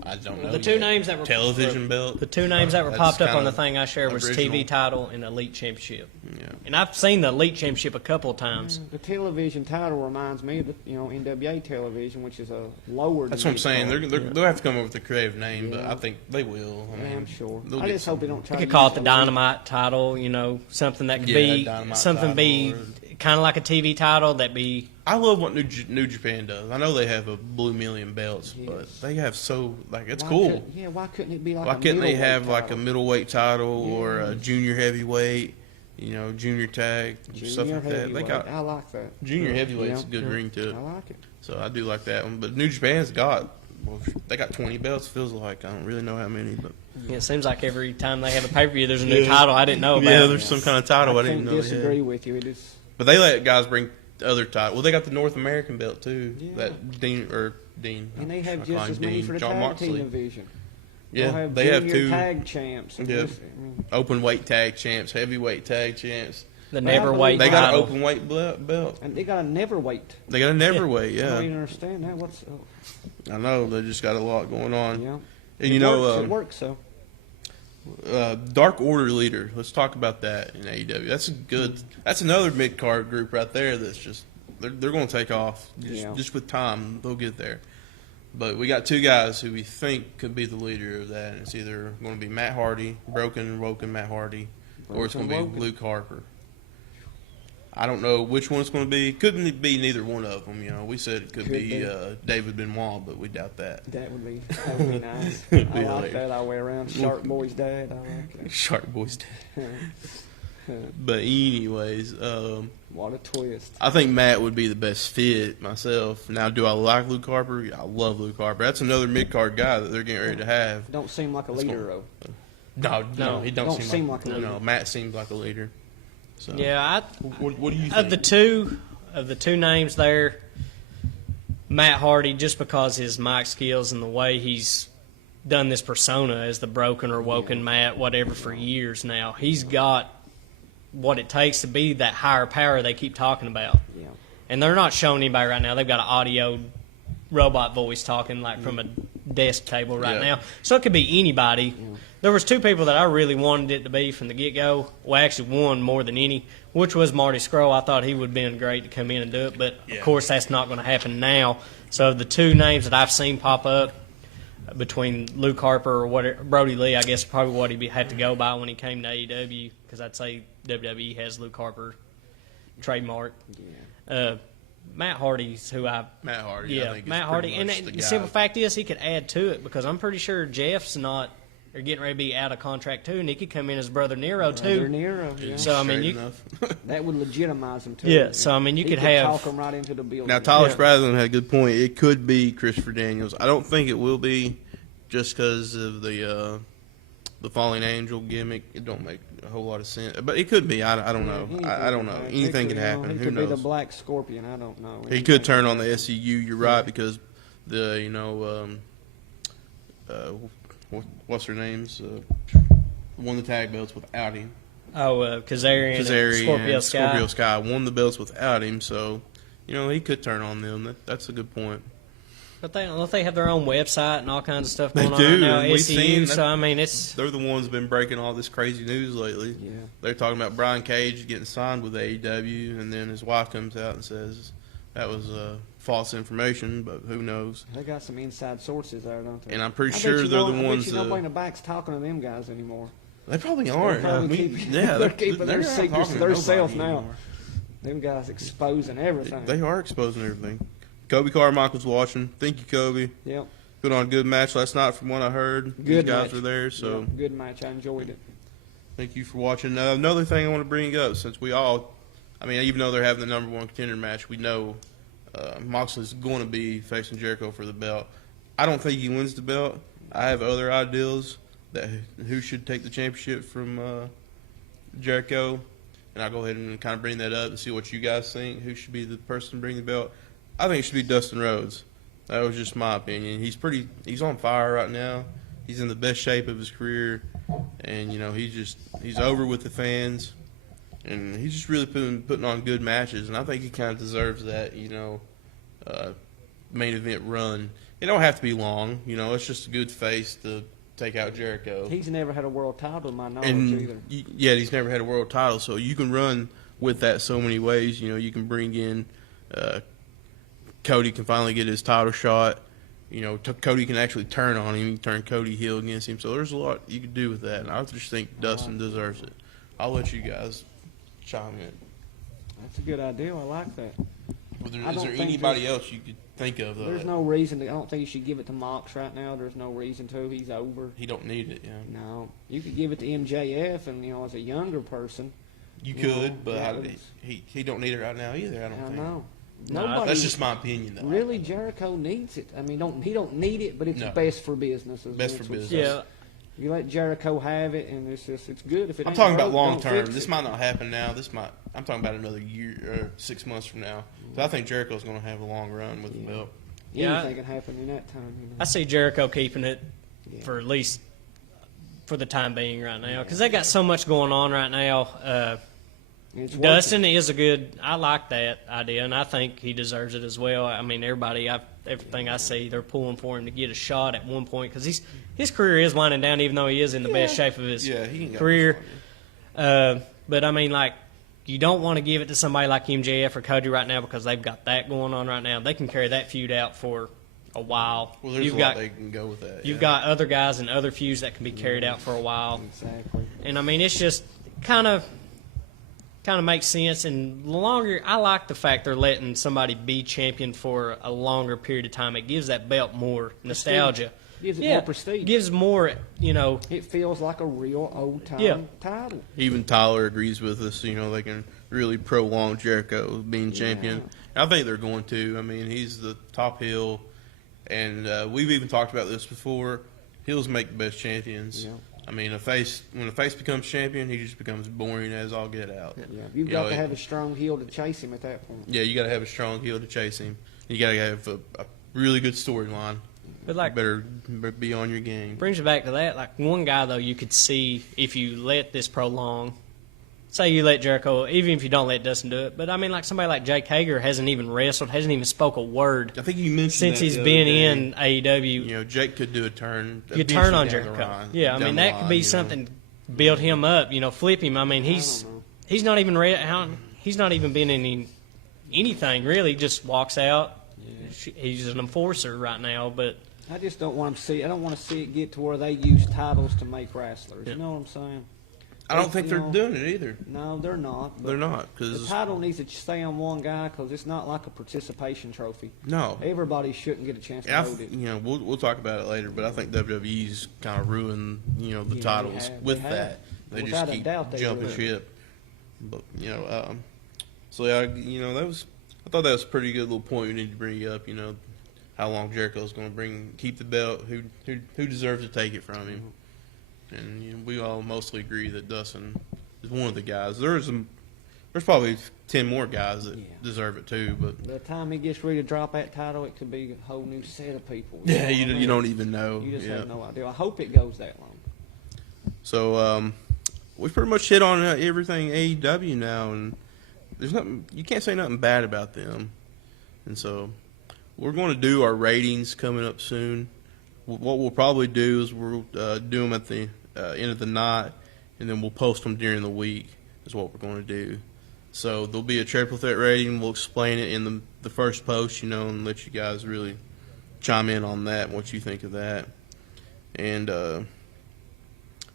I don't know. The two names that were television belt. The two names that were popped up on the thing I shared was TV title and Elite Championship. Yeah. And I've seen the Elite Championship a couple of times. The television title reminds me of the NWA television, which is a lower. That's what I'm saying. They'll have to come up with a creative name, but I think they will. I'm sure. I just hope they don't try. You could call it the Dynamite title. Something that could be something kind of like a TV title that be. I love what New Japan does. I know they have a blue million belts, but they have it's cool. Why couldn't it be like? Why couldn't they have title? like a middleweight title or a junior heavyweight? Junior tag, stuff like that. I like that. Junior heavyweight's a good ring to it. I like it. So I do like that one. But New Japan's they got 20 belts. Feels like I don't really know how many, but it seems like every time they have a pay-per-view, there's a new title I didn't know about. Yeah, there's some kind of title I didn't know. I disagree with you. It is. But they let guys bring other titles. Well, they got the North American belt too. Yeah. That Dean. And they have just as many for the tag team division. Yeah, they have two tag champs. Yeah, open weight tag champs, heavyweight tag champs. The But I never believe weight. They got an title. open weight belt. And they got a never weight. They got a never weight. I Yeah, don't even understand that. What's I know they just got a lot going on. yeah. And It works. So Dark Order leader. Let's talk about that in AEW. That's a good. That's another mid card group right there. That's just they're going to take off. Just with time, they'll get there. But we got two guys who we think could be the leader of that. It's either going to be Matt Hardy, broken, woken Matt Hardy, or it's going to be Luke Harper. I don't know which one it's going to be. Couldn't be neither one of them. You know, we said it could be David Benoit, but we doubt that. that would be nice. It'd I be like hilarious. that all the way around. Shark Boy's dad. I like that. Shark Boy's dead. But anyways, What a twist. I think Matt would be the best fit myself. Now, do I like Luke Harper? Yeah, I love Luke Harper. That's another mid card guy that they're getting ready to have. Don't seem like a leader though. No, he don't seem like a leader. No, Matt seems like a leader. So, Yeah, what do you think? of the two names there, Matt Hardy, just because his mic skills and the way he's done this persona as the broken or woken Matt, whatever, for years now, he's got what it takes to be that higher power they keep talking about. Yeah. And they're not showing anybody right now. They've got an audio robot voice talking like from a desk table right now. So it could be anybody. There was two people that I really wanted it to be from the get-go. Well, actually one more than any, which was Marty Scurll. I thought he would have been great to come in and do it, but of course that's not going to happen now. So the two names that I've seen pop up between Luke Harper or Brody Lee, I guess probably what he'd have to go by when he came to AEW, because I'd say WWE has Luke Harper trademark. Matt Hardy's who I Matt Hardy. yeah, I think Matt is Hardy. pretty And much the simple fact is, he could add to it, because I'm pretty sure Jeff's not. They're getting ready to be out of contract too, and he could come in as Brother Nero too. Brother Nero. Yeah. So I mean, That would legitimize him too. Yeah, so I mean, you He could have talk him right into the building. Now, Tyler Spradlin had a good point. It could be Christopher Daniels. I don't think it will be, just because of the Falling Angel gimmick. It don't make a whole lot of sense. But it could be. I don't know. I don't know. Anything could happen. He Who could be the knows? Black Scorpion. I don't know. He could turn on the SCU. You're right, because the what's her name's won the tag belts without him. Kazarian and Scorpio Sky. Scorpio Sky won the belts without him, so he could turn on them. That's a good point. But they have their own website and all kinds of stuff They going on do, right now. and we've SCU, seen so I mean, it's They're the ones who've been breaking all this crazy news lately. Yeah. They're talking about Brian Cage getting signed with AEW, and then his wife comes out and says that was false information, but who knows? They got some inside sources there, don't they? And I'm pretty I bet sure you they're no- the I bet ones. you nobody in the back's talking to them guys anymore. They probably aren't. They're keeping their not secrets talking to to themselves nobody now. anymore. Them guys exposing everything. They are exposing everything. Kobe Carmichael's watching. Thank you, Kobe. Yep. Put on a good match last night from what I heard. Good These guys match. were there, so Yep, good match. I enjoyed it. thank you for watching. Another thing I want to bring up, since we all, even though they're having the number one contender match, we know Moxley's going to be facing Jericho for the belt. I don't think he wins the belt. I have other ideas that who should take the championship from Jericho, and I'll go ahead and kind of bring that up and see what you guys think. Who should be the person to bring the belt? I think it should be Dustin Rhodes. That was just my opinion. He's on fire right now. He's in the best shape of his career, and he's over with the fans, and he's just really putting on good matches. And I think he kind of deserves that main event run. It don't have to be long. It's just a good face to take out Jericho. He's never had a world title, to my knowledge, And either. he's never had a world title, so you can run with that so many ways. You can bring in Cody can finally get his title shot. Cody can actually turn on him. You can turn Cody heel against him. So there's a lot you can do with that, and I just think Dustin deserves it. I'll let you guys chime in. That's a good idea. I like that. I Is don't there think anybody else you could think of? There's no reason I don't think you should give it to Mox right now. There's no reason to. He's over. He don't need it. Yeah. No, you could give it to MJF, and as a younger person, You You know, could, but that was- he don't need it right now either. I don't I think. know. No, Nobody That's just my opinion, though. really. Jericho needs it. He don't need it, but it's No. best for business. As Best Vince for would business. say. Yeah. You let Jericho have it, and it's good. If it I'm ain't talking about broke, long don't term. fix This it. might not happen now. I'm talking about another year or 6 months from now. So I think Jericho's going to have a long run with the belt. Yeah. Anything can happen in that time. I see Jericho keeping it Yeah. for at least for the time being right now, because they got so much going on right now. It's working. Dustin is a good. I like that idea, and I think he deserves it as well. I mean, everything I see, they're pulling for him to get a shot at one point because his career is winding down, even though he is in the best shape of his he ain't got career. much But I mean, like, you don't want to give it to somebody like MJF or Cody right now because they've got that going on right now. They can carry that feud out for a while. Well, there's a lot they can go with that. You've got other guys and other feuds that can be carried out for a while. Exactly. And I mean, it's just kind of makes sense. And the longer, I like the fact they're letting somebody be champion for a longer period of time. It gives that belt more nostalgia. Gives it more prestige. Gives more, It feels like a real old time title. Even Tyler agrees with us. They can really prolong Jericho being champion. And I think they're going to. I mean, he's the top heel, and we've even talked about this before. Heels make the best champions. Yeah. I mean, when a face becomes champion, he just becomes boring as all get out. Yeah, you've got to have a strong heel to chase him at that point. Yeah, you got to have a strong heel to chase him. You got to have a really good storyline. But like, better be on your game. Brings you back to that. Like one guy though, you could see if you let this prolong. Say you let Jericho, even if you don't let Dustin do it. But I mean, like somebody like Jake Hager hasn't even wrestled, hasn't even spoke a word. I think you mentioned since that he's the been other day. in AEW. Jake could do a turn. You turn on down the Jericho. line- Yeah, I down mean the that could line, be something. Build him up, flip him. I mean, he's not even he's not even been in anything really. Just walks out. Yeah. He's an enforcer right now, but. I just don't want to see. I don't want to see it get to where they use titles to make wrestlers. Yeah. You know what I'm saying? I don't think they're doing it either. No, they're not. They're not The because title needs to stay on one guy because it's not like a participation trophy. no. Everybody shouldn't get a chance to And hold it. we'll talk about it later, but I think WWE's kind of ruined the Yeah, titles they with have. that. They Without just a keep doubt they jumping will. ship. But so yeah, that was. I thought that was a pretty good little point we need to bring up. How long Jericho's going to keep the belt, who deserves to take it from him. And we all mostly agree that Dustin is one of the guys. There's probably 10 more guys that deserve it too, but By the time he gets ready to drop that title, it could be a whole new set of people. yeah, know what I you mean? don't even know. You just yeah. have no idea. I hope it goes that long. So we've pretty much hit on everything AEW now, and there's nothing you can't say nothing bad about them. And so we're going to do our ratings coming up soon. What we'll probably do is we'll do them at the end of the night, and then we'll post them during the week. Is what we're going to do. So there'll be a triple threat rating. We'll explain it in the first post, and let you guys really chime in on that and what you think of that. And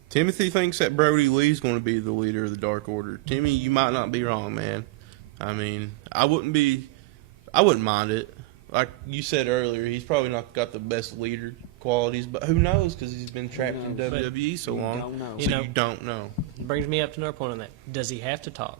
Timothy thinks that Brody Lee's going to be the leader of the Dark Order. Timmy, you might not be wrong, man. I mean, I wouldn't mind it. Like you said earlier, he's probably not got the best leader qualities, but who knows? Because he's been trapped in knows? WWE so long. don't know. So you don't know. Brings me up to another point on that. Does he have to talk?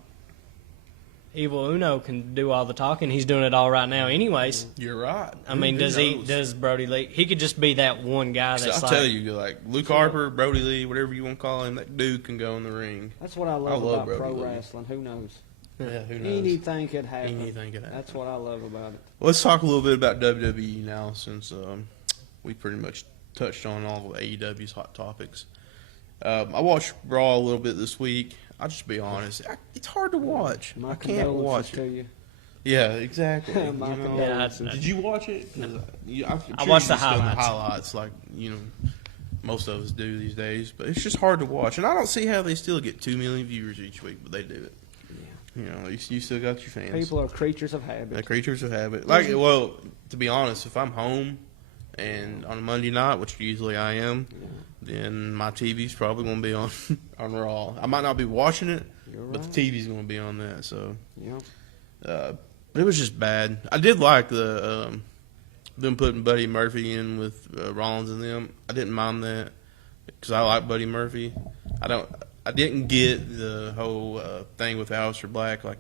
Evil Uno can do all the talking. He's doing it all right now, anyways. You're right. I mean, Who does knows? does Brody Lee? He could just be that one guy that's I'll tell you, like Luke Harper, Brody Lee, whatever you want to call him, that dude can go in the ring. That's what I love love about Brody pro Lee. wrestling. Who knows? Yeah, who knows? Anything could happen. Anything could happen. That's what I love about it. Let's talk a little bit about WWE now, since we pretty much touched on all of AEW's hot topics. I watched Raw a little bit this week. I'll just be honest. It's hard to watch. My I can't condolences watch to it. you. Yeah, exactly. My You know? condolences. Did you watch it? I watched the highlights. Highlights, like most of us do these days. But it's just hard to watch, and I don't see how they still get 2 million viewers each week, but they do it. You still got your fans. People are creatures of They're habit. creatures of habit. Like, well, to be honest, if I'm home and on a Monday night, which usually I am, then my TV's probably going to be on on Raw. I might not be watching it, You're but right. the TV's going to be on that. So, Yeah. but it was just bad. I did like them putting Buddy Murphy in with Rollins and them. I didn't mind that because I like Buddy Murphy. I didn't get the whole thing with Aleister Black. Like,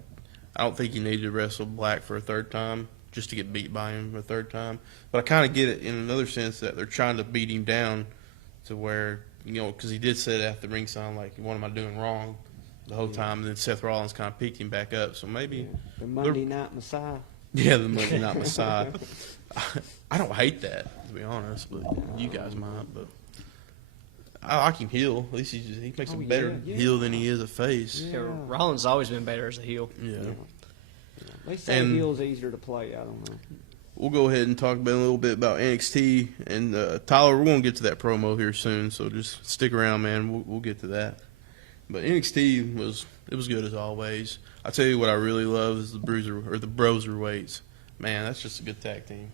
I don't think you need to wrestle Black for a third time just to get beat by him a third time. But I kind of get it in another sense that they're trying to beat him down to where, because he did say it at the ring sign, like, what am I doing wrong the whole time? And then Seth Rollins kind of picked him back up. So maybe. The Monday Night Messiah. Yeah, the Monday Night Messiah. I don't hate that, to be honest, but you guys might. But I like him heel. At least he makes him better heel than he is a face. Yeah, Rollins has always been better as a heel. Yeah. They say heel's easier to play. I don't know. We'll go ahead and talk a little bit about NXT. And Tyler, we're going to get to that promo here soon, so just stick around, man. We'll get to that. But NXT was good as always. I tell you what I really love is the Broserweights. Man, that's just a good tag team.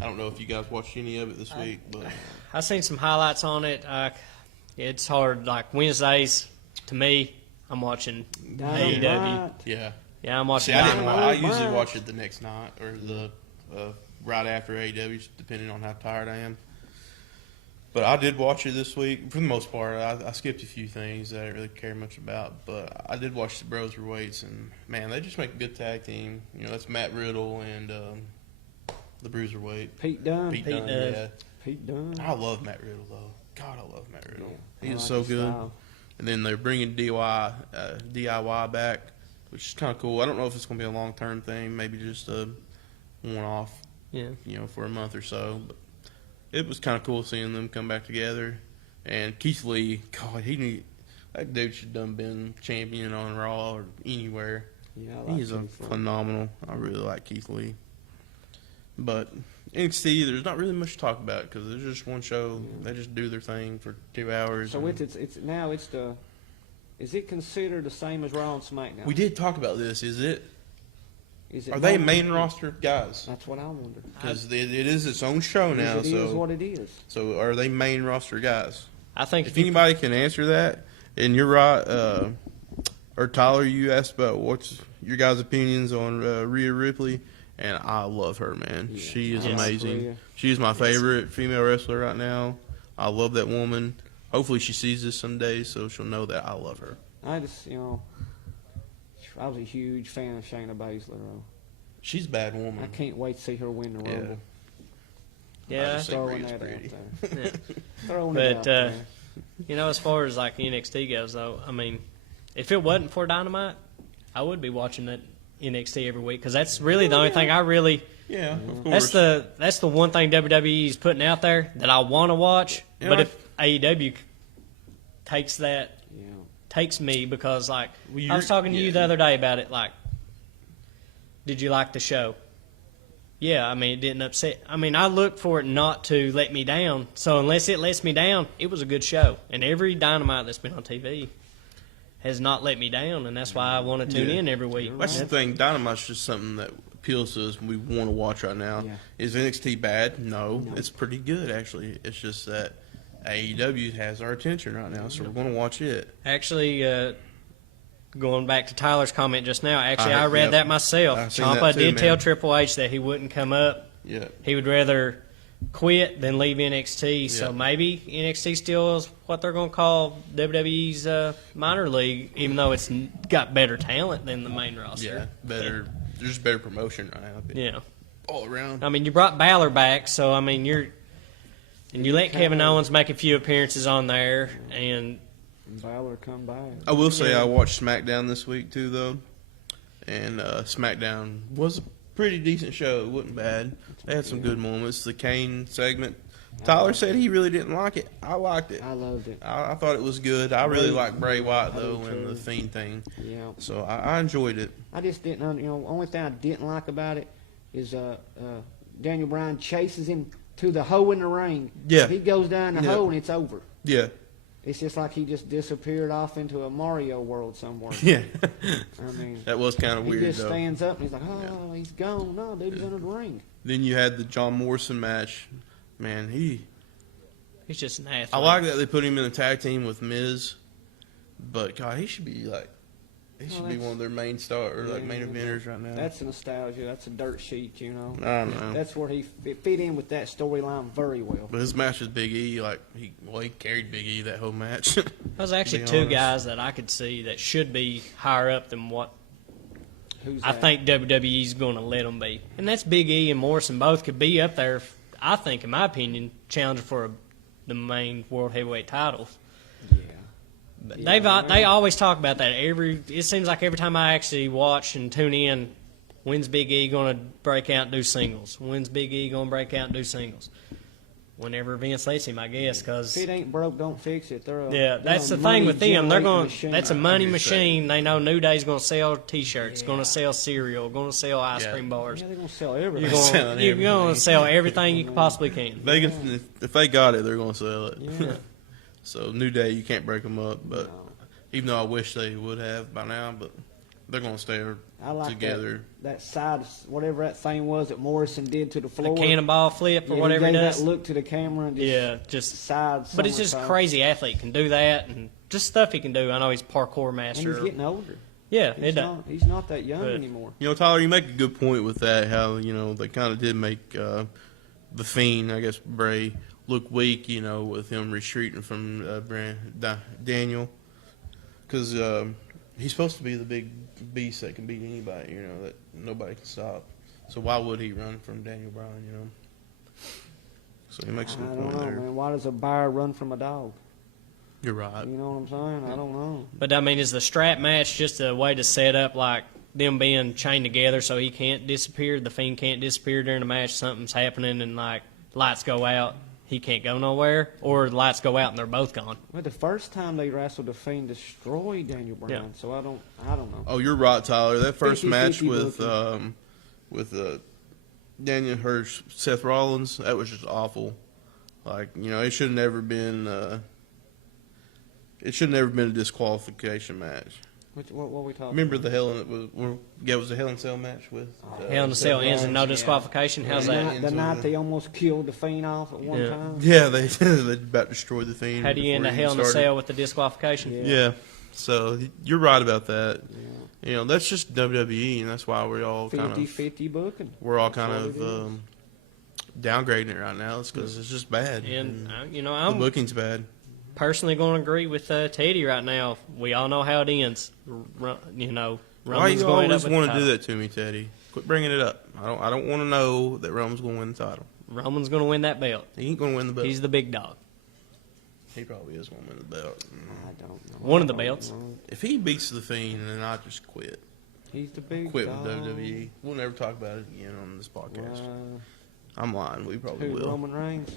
I don't know if you guys watched any of it this week, but I seen some highlights on it. It's hard. Like Wednesdays, to me, I'm watching AEW. yeah. Yeah, I'm watching. See, Dynamite. I usually watch it the next night or the right after AEW, depending on how tired I am. But I did watch it this week. For the most part, I skipped a few things that I didn't really care much about. But I did watch the Broserweights, and, man, they just make a good tag team. You know, that's Matt Riddle and the Bruiserweight. Pete Dunne. Pete Dunne. Yeah. Pete Dunne. I love Matt Riddle, though. God, I love Matt Riddle. Yeah, He is like so his good. style. And then they're bringing DIY back, which is kind of cool. I don't know if it's going to be a long-term thing, maybe just a one-off, Yeah. you know, for a month or so. But it was kind of cool seeing them come back together. And Keith Lee, God, that dude should done been champion on Raw or anywhere. Yeah, I like He's Keith Lee. phenomenal. I really like Keith Lee. But NXT, there's not really much to talk about because there's just one show. They just do their thing for 2 hours. So and- is it considered the same as Raw and SmackDown? we did talk about this. Is it? Is it Are they not- main roster guys? That's what I wonder. Because it is its own show now. It is So, what it is. so are they main roster guys? I think If anybody can answer that, and you're right, or Tyler, you asked about what's your guys' opinions on Rhea Ripley, and I love her, man. Yeah, She is I like amazing. Rhea. She is my favorite female wrestler right now. I love that woman. Hopefully she sees this someday so she'll know that I love her. I just, I was a huge fan of Shayna Baszler. Though. She's a bad woman. I can't wait to see her win the Yeah. Rumble. I Yeah. just think Throwing Rhea's that pretty. out there. Yeah. Throwing it out But there. as far as like NXT goes, though, I mean, if it wasn't for Dynamite, I would be watching that NXT every week because that's really the only thing I really. Yeah, of course. That's the one thing WWE is putting out there that I want to watch. Yeah. But if AEW takes that, Yeah. takes me because like Well, I was talking to you the yeah. other day about it. Like, did you like the show? Yeah, I mean it didn't upset. I mean I looked for it not to let me down. So unless it lets me down, it was a good show. And every Dynamite that's been on TV has not let me down, and that's why I want to tune Yeah. in every week. That's the thing. Dynamite's just something that appeals to us and we want to watch right now. Yeah. Is NXT bad? No, it's pretty good, actually. It's just that AEW has our attention right now, so we're going to watch it. Actually, going back to Tyler's comment just now, actually I read Yep. that myself. I seen Ciampa that too, did tell man. Triple H that he wouldn't come up. Yeah. He would rather quit than leave NXT. So Yeah. maybe NXT still is what they're going to call WWE's minor league, even though it's got better talent than the main Yeah, roster. better. There's better promotion right now. Yeah. All around. I mean, you brought Balor back, so I mean, you let Kevin Owens make a few appearances on there, and Balor come back. I will say Yeah. I watched SmackDown this week too, though, and SmackDown was a pretty decent show. It wasn't bad. They had some good moments. The Kane segment. Tyler said he really didn't like it. I liked it. I loved it. I thought it was good. I really like Bray Wyatt I do though and too. the Fiend thing, Yeah. so I enjoyed it. I just didn't, only thing I didn't like about it is Daniel Bryan chases him to the hole in the ring. Yeah. He goes down the Yeah. hole and it's over. Yeah, It's just like he just disappeared off into a Mario world somewhere. yeah. I mean, That was kind of he weird just though. stands up and he's like, oh, he's gone. No, dude, he's under the ring. Then you had the John Morrison match. Man, he's just an athlete. I like that they put him in a tag team with Miz, but God, he should be Oh, one of their main main eventers right now. That's a nostalgia. That's a dirt sheet, I don't know. That's where he fit in with that storyline very well. But his match with Big E, he carried Big E that whole match. There's actually be two honest. guys that I could see that should be higher up than what Who's I that? think WWE's going to let them be. And that's Big E and Morrison. Both could be up there, I think, in my opinion, challenging for the main World Heavyweight titles. Yeah. But Yeah, they always talk about that. It seems like every time I actually watch and tune in, when's Big E going to break out and do singles? When's Big E going to break out and do singles? whenever Vince lets him, I guess, because If it ain't broke, don't fix it. yeah, that's the thing with them. They're going. That's a money machine. They know New Day's going to sell T-shirts, going to sell cereal, going to sell ice cream bars. Yeah, they're gonna sell everything. You're going to sell everything you possibly can. They can, if they got it, they're going to sell it. Yeah. So New Day, you can't break them up. But even though I wish they would have by now, but they're going to stay I like together. That side, whatever that thing was that Morrison did to the The floor. cannonball flip or Yeah, whatever he it gave does. that look to the camera and just Yeah, just. side. But it's just somersault. crazy athlete can do that and just stuff he can do. I know he's parkour And master. he's getting older. Yeah, He's it does. not, he's not that young But- anymore. You know, Tyler, you make a good point with that. How they kind of did make the Fiend, I guess, Bray look weak. With him retreating from Daniel, because he's supposed to be the big beast that can beat anybody. That nobody can stop. So why would he run from Daniel Bryan? So he makes a I good don't point know, there. man. Why does a bear run from a dog? You're right. You know what I'm saying? I don't know. But I mean, is the strap match just a way to set up like them being chained together so he can't disappear? The Fiend can't disappear during the match. Something's happening and like lights go out, he can't go nowhere, or the lights go out and they're both gone. Well, the first time they wrestled, the Fiend destroyed Daniel Bryan. Yeah. So I don't know. Oh, you're right, Tyler. That first 50-50 match with booking. Daniel Hirsch, Seth Rollins, that was just awful. Like, it should have never been. It should have never been a disqualification match. What we talking? Remember about? it was a Hell in a Cell match with. Hell in a Cell ends and no Yeah. disqualification. How's the that? night, the night they almost killed the Fiend off at one Yeah. time. Yeah, they about destroyed the Fiend. How do you end a before he Hell in a started. Cell with the disqualification? Yeah. Yeah, so you're right about that. Yeah. That's just WWE, and that's why we're all kind of 50-50 booking. we're all That's kind what it of is. downgrading it right now. It's because it's just bad. And the I'm booking's bad. personally going to agree with Teddy right now. We all know how it ends. Why Roman's you going up always with the want to do title. that to me, Teddy? Quit bringing it up. I don't want to know that Roman's going to win the title. Roman's going to win that belt. He ain't going to win the belt. He's the big dog. He probably is going to win the belt. I don't know. One of the I don't belts. know. If he beats the Fiend, then I just quit. He's the big Quit dog. with WWE. We'll never talk about it again on this podcast. Wow. I'm lying. We probably Who, will. Roman Reigns?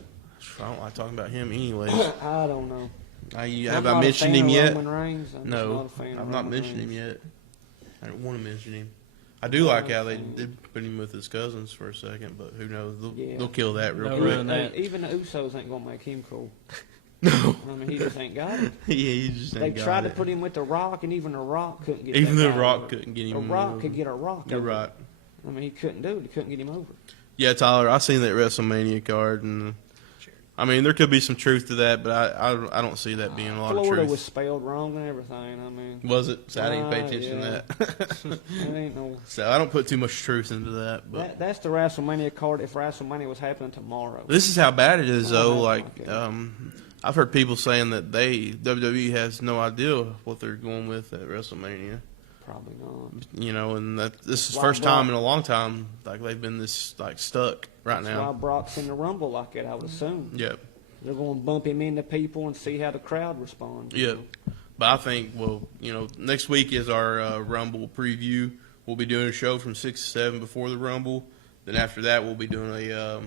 I don't like talking about him anyways. I don't know. Have I'm I not a mentioned fan him of yet? Roman Reigns. I'm just No, not a fan of I've not Roman mentioned him Reigns. yet. I don't want to mention him. I do like how they did put him with his cousins for a second, but who knows? Yeah. They'll kill that real They'll quick. run Hey, that. even the Usos ain't gonna make him cool. No. I mean, he just ain't got it. Yeah, he just They ain't got tried to it. put him with the Rock, and even the Rock couldn't get. Even that the guy Rock over. couldn't get him The Rock over. could get a Rock. You're over. right. I mean, he couldn't do it. He couldn't get him over. Yeah, Tyler, I seen that WrestleMania card, and I mean, there could be some truth to that, but I don't see that being a lot Florida of truth. was spelled wrong and everything. I mean, Was it? So I didn't pay Ah, attention yeah. to that. it ain't no. So I don't put too much truth into that. But That's the WrestleMania card. If WrestleMania was happening tomorrow, this is how bad it is, though. Oh, Like, okay. I've heard people saying that WWE has no idea what they're going with at WrestleMania. probably not. And that this is the Why first time Brock? in a long time like they've been this stuck right That's why now. Brock's in the Rumble like that. I would assume Yep. they're going to bump him into people and see how the crowd responds. you Yep. know. But I think, next week is our Rumble preview. We'll be doing a show from 6 to 7 before the Rumble. Then after that, we'll be doing a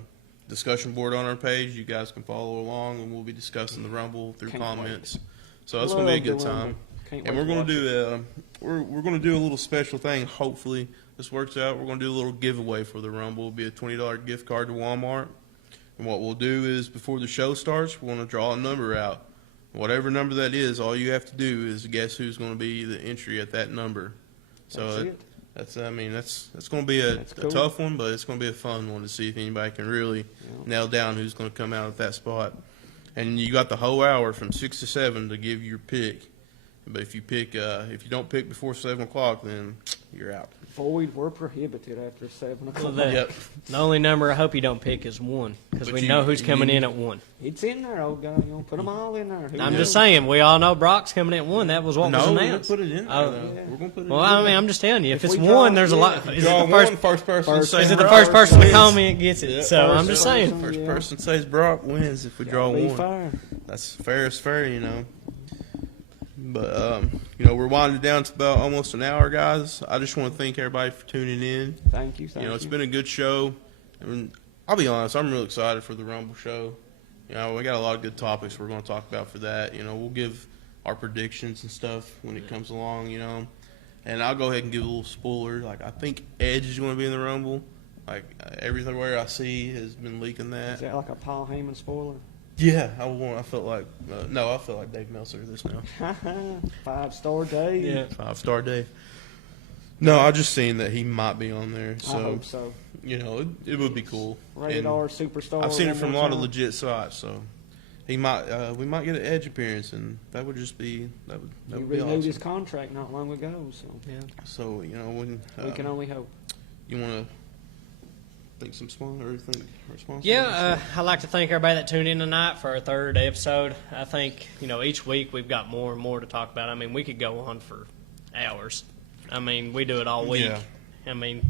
discussion board on our page. You guys can follow along, and we'll be discussing the Rumble through Can't comments. So that's going to be a Love good the Rumble. time. Can't And wait we're to going watch it. to do we're going to do a little special thing. Hopefully this works out. We're going to do a little giveaway for the Rumble. It'll be a $20 gift card to Walmart. And what we'll do is before the show starts, we're going to draw a number out. Whatever number that is, all you have to do is guess who's going to be the entry at that number. So That's it. that's going to be a That's cool. tough one, but it's going to be a fun one to see if anybody can really Yeah. nail down who's going to come out at that spot. And you got the whole hour from 6 to 7 to give your pick. But if you don't pick before 7 o'clock, then you're out. Void were prohibited after 7 o'clock. Well, the only number I hope you don't pick is 1, because But we you- know who's coming you- in at 1. It's in there, old guy. You know, put them all in there. Who I'm knows? just saying, we all know Brock's coming at 1. That was what was No, we're going announced. to put it in there, Oh. though. Yeah. We're going to put it Well, in I there. mean, I'm just telling you, if it's we 1, draw- there's a yeah. lot. Is it Draw the first? first person to say Is it the Brock first person to wins. call me and gets it? Yeah, So I'm first just person. saying. First Yeah. person says Brock wins if we draw Be one. fair. That's fair as fair, But, we're winding down to about almost an hour, guys. I just want to thank everybody for tuning in. Thank you. It's been a good show. I mean, I'll be honest, I'm real excited for the Rumble show. You know, we got a lot of good topics we're going to talk about for that. You know, we'll give our predictions and stuff when it comes along, you know. And I'll go ahead and give a little spoiler. Like, I think Edge is going to be in the Rumble. Like, everywhere I see has been leaking that. Is that like a Paul Heyman spoiler? Yeah, I felt like I felt like Dave Meltzer this now. 5-star Dave. Yeah. 5-star Dave. No, I just seen that he might be on there. So, I hope so. You know, it would be cool. Rated And R superstar. I've seen it one from a more lot of time. legit sites, so he might we might get an Edge appearance, and that would just be that He would be renewed awesome. his contract not long ago, so Yeah. So you know when we can only hope. you want to think some sponsors. Yeah, I'd like to thank everybody that tuned in tonight for our third episode. I think, you know, each week we've got more and more to talk about. I mean, we could go on for hours. I mean, we do it all week. Yeah. I mean,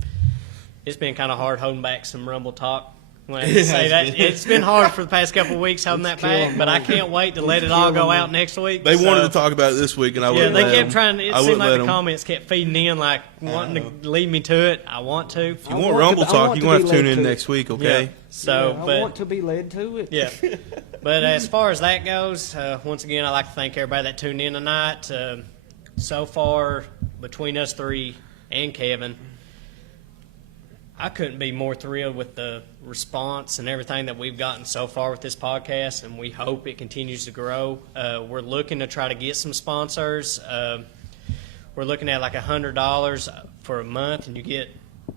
it's been kind of hard holding back some Rumble talk. When I It say has that, been. it's been hard for the past couple of weeks holding It's that back, killing but I me. can't wait to let It's it all go killing out me. next week. They wanted So- to talk about it this week, and I Yeah, wouldn't they let kept them. trying. It I seemed wouldn't like let the them. comments kept feeding in, like wanting to lead me to it. I want to. If you I want want Rumble to- I talk, want you're to gonna be have to tune led in to next week, okay? So, I but want to be led to it. yeah. But as far as that goes, once again, I'd like to thank everybody that tuned in tonight. So far, between us three and Kevin, I couldn't be more thrilled with the response and everything that we've gotten so far with this podcast, and we hope it continues to grow. We're looking to try to get some sponsors. We're looking at like $100 for a month, and you get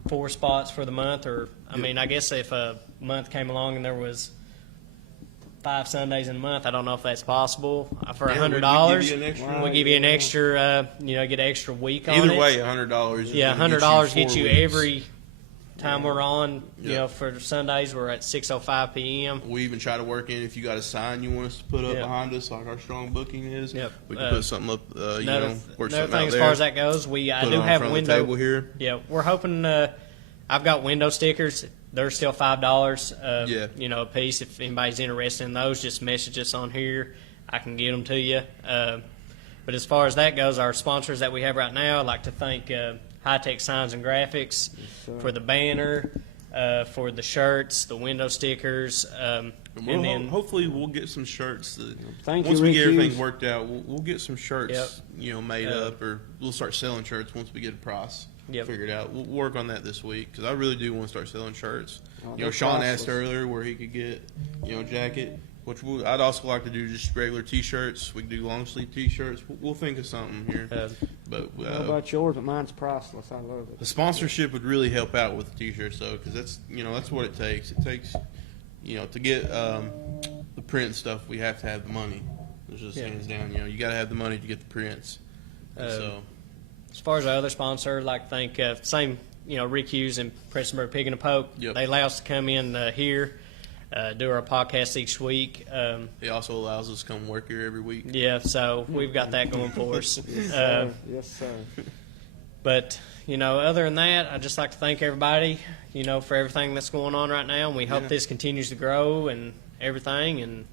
4 spots for the month. Or, I mean, I guess if a month came along and there was 5 Sundays in a month, I don't know if that's possible. For Yeah, $100, we give you an extra- we'll give you an extra, get an extra week on Either it. way, $100. Yeah, $100 gets you every time we're on. You Yeah. know, for Sundays we're at 6:05 p.m. We even try to work in if you got a sign you want us to put up Yeah. behind us, like our strong booking is. Yep. We can put something up. You Another, know, work another something thing out as there. far as that goes, I Put do it on have front of the window. table here. Yeah, we're hoping. I've got window stickers. They're still $5. Yeah. A piece. If anybody's interested in those, just message us on here. I can get them to you. But as far as that goes, our sponsors that we have right now, I'd like to thank High Tech Signs and Graphics for the banner, for the shirts, the window stickers, And and then hopefully we'll get some shirts. That, Thank once you, we Rick get everything Hughes. worked out, we'll get some shirts, Yep. made up, or we'll start selling shirts once we get a price Yep. figured out. We'll work on that this week because I really do want to start selling shirts. Oh, Sean they're asked priceless. earlier where he could get, a jacket, which I'd also like to do just regular T-shirts. We can do long sleeve T-shirts. We'll think of something here. But How about yours? But mine's priceless. I love the it. sponsorship would really help out with the T-shirts, though, because that's what it takes. It takes, to get the print stuff, we have to have the money. It's just hands down. You got to have the money to get the prints. And so, as far as our other sponsor, I'd like to thank same Rick Hughes and Prestonburg Pig and a Poke. Yep. They allow us to come in here, do our podcast each week. it also allows us to come work here every week. Yeah, so we've got that going for us. Yes, sir. But other than that, I'd just like to thank everybody, for everything that's going on right now, and we hope Yeah. this continues to grow and everything. And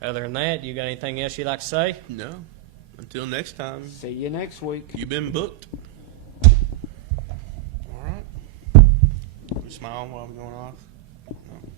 other than that, you got anything else you'd like to say? No. Until next time, See you next week. you've been booked. All right. We smile while we're going off. No.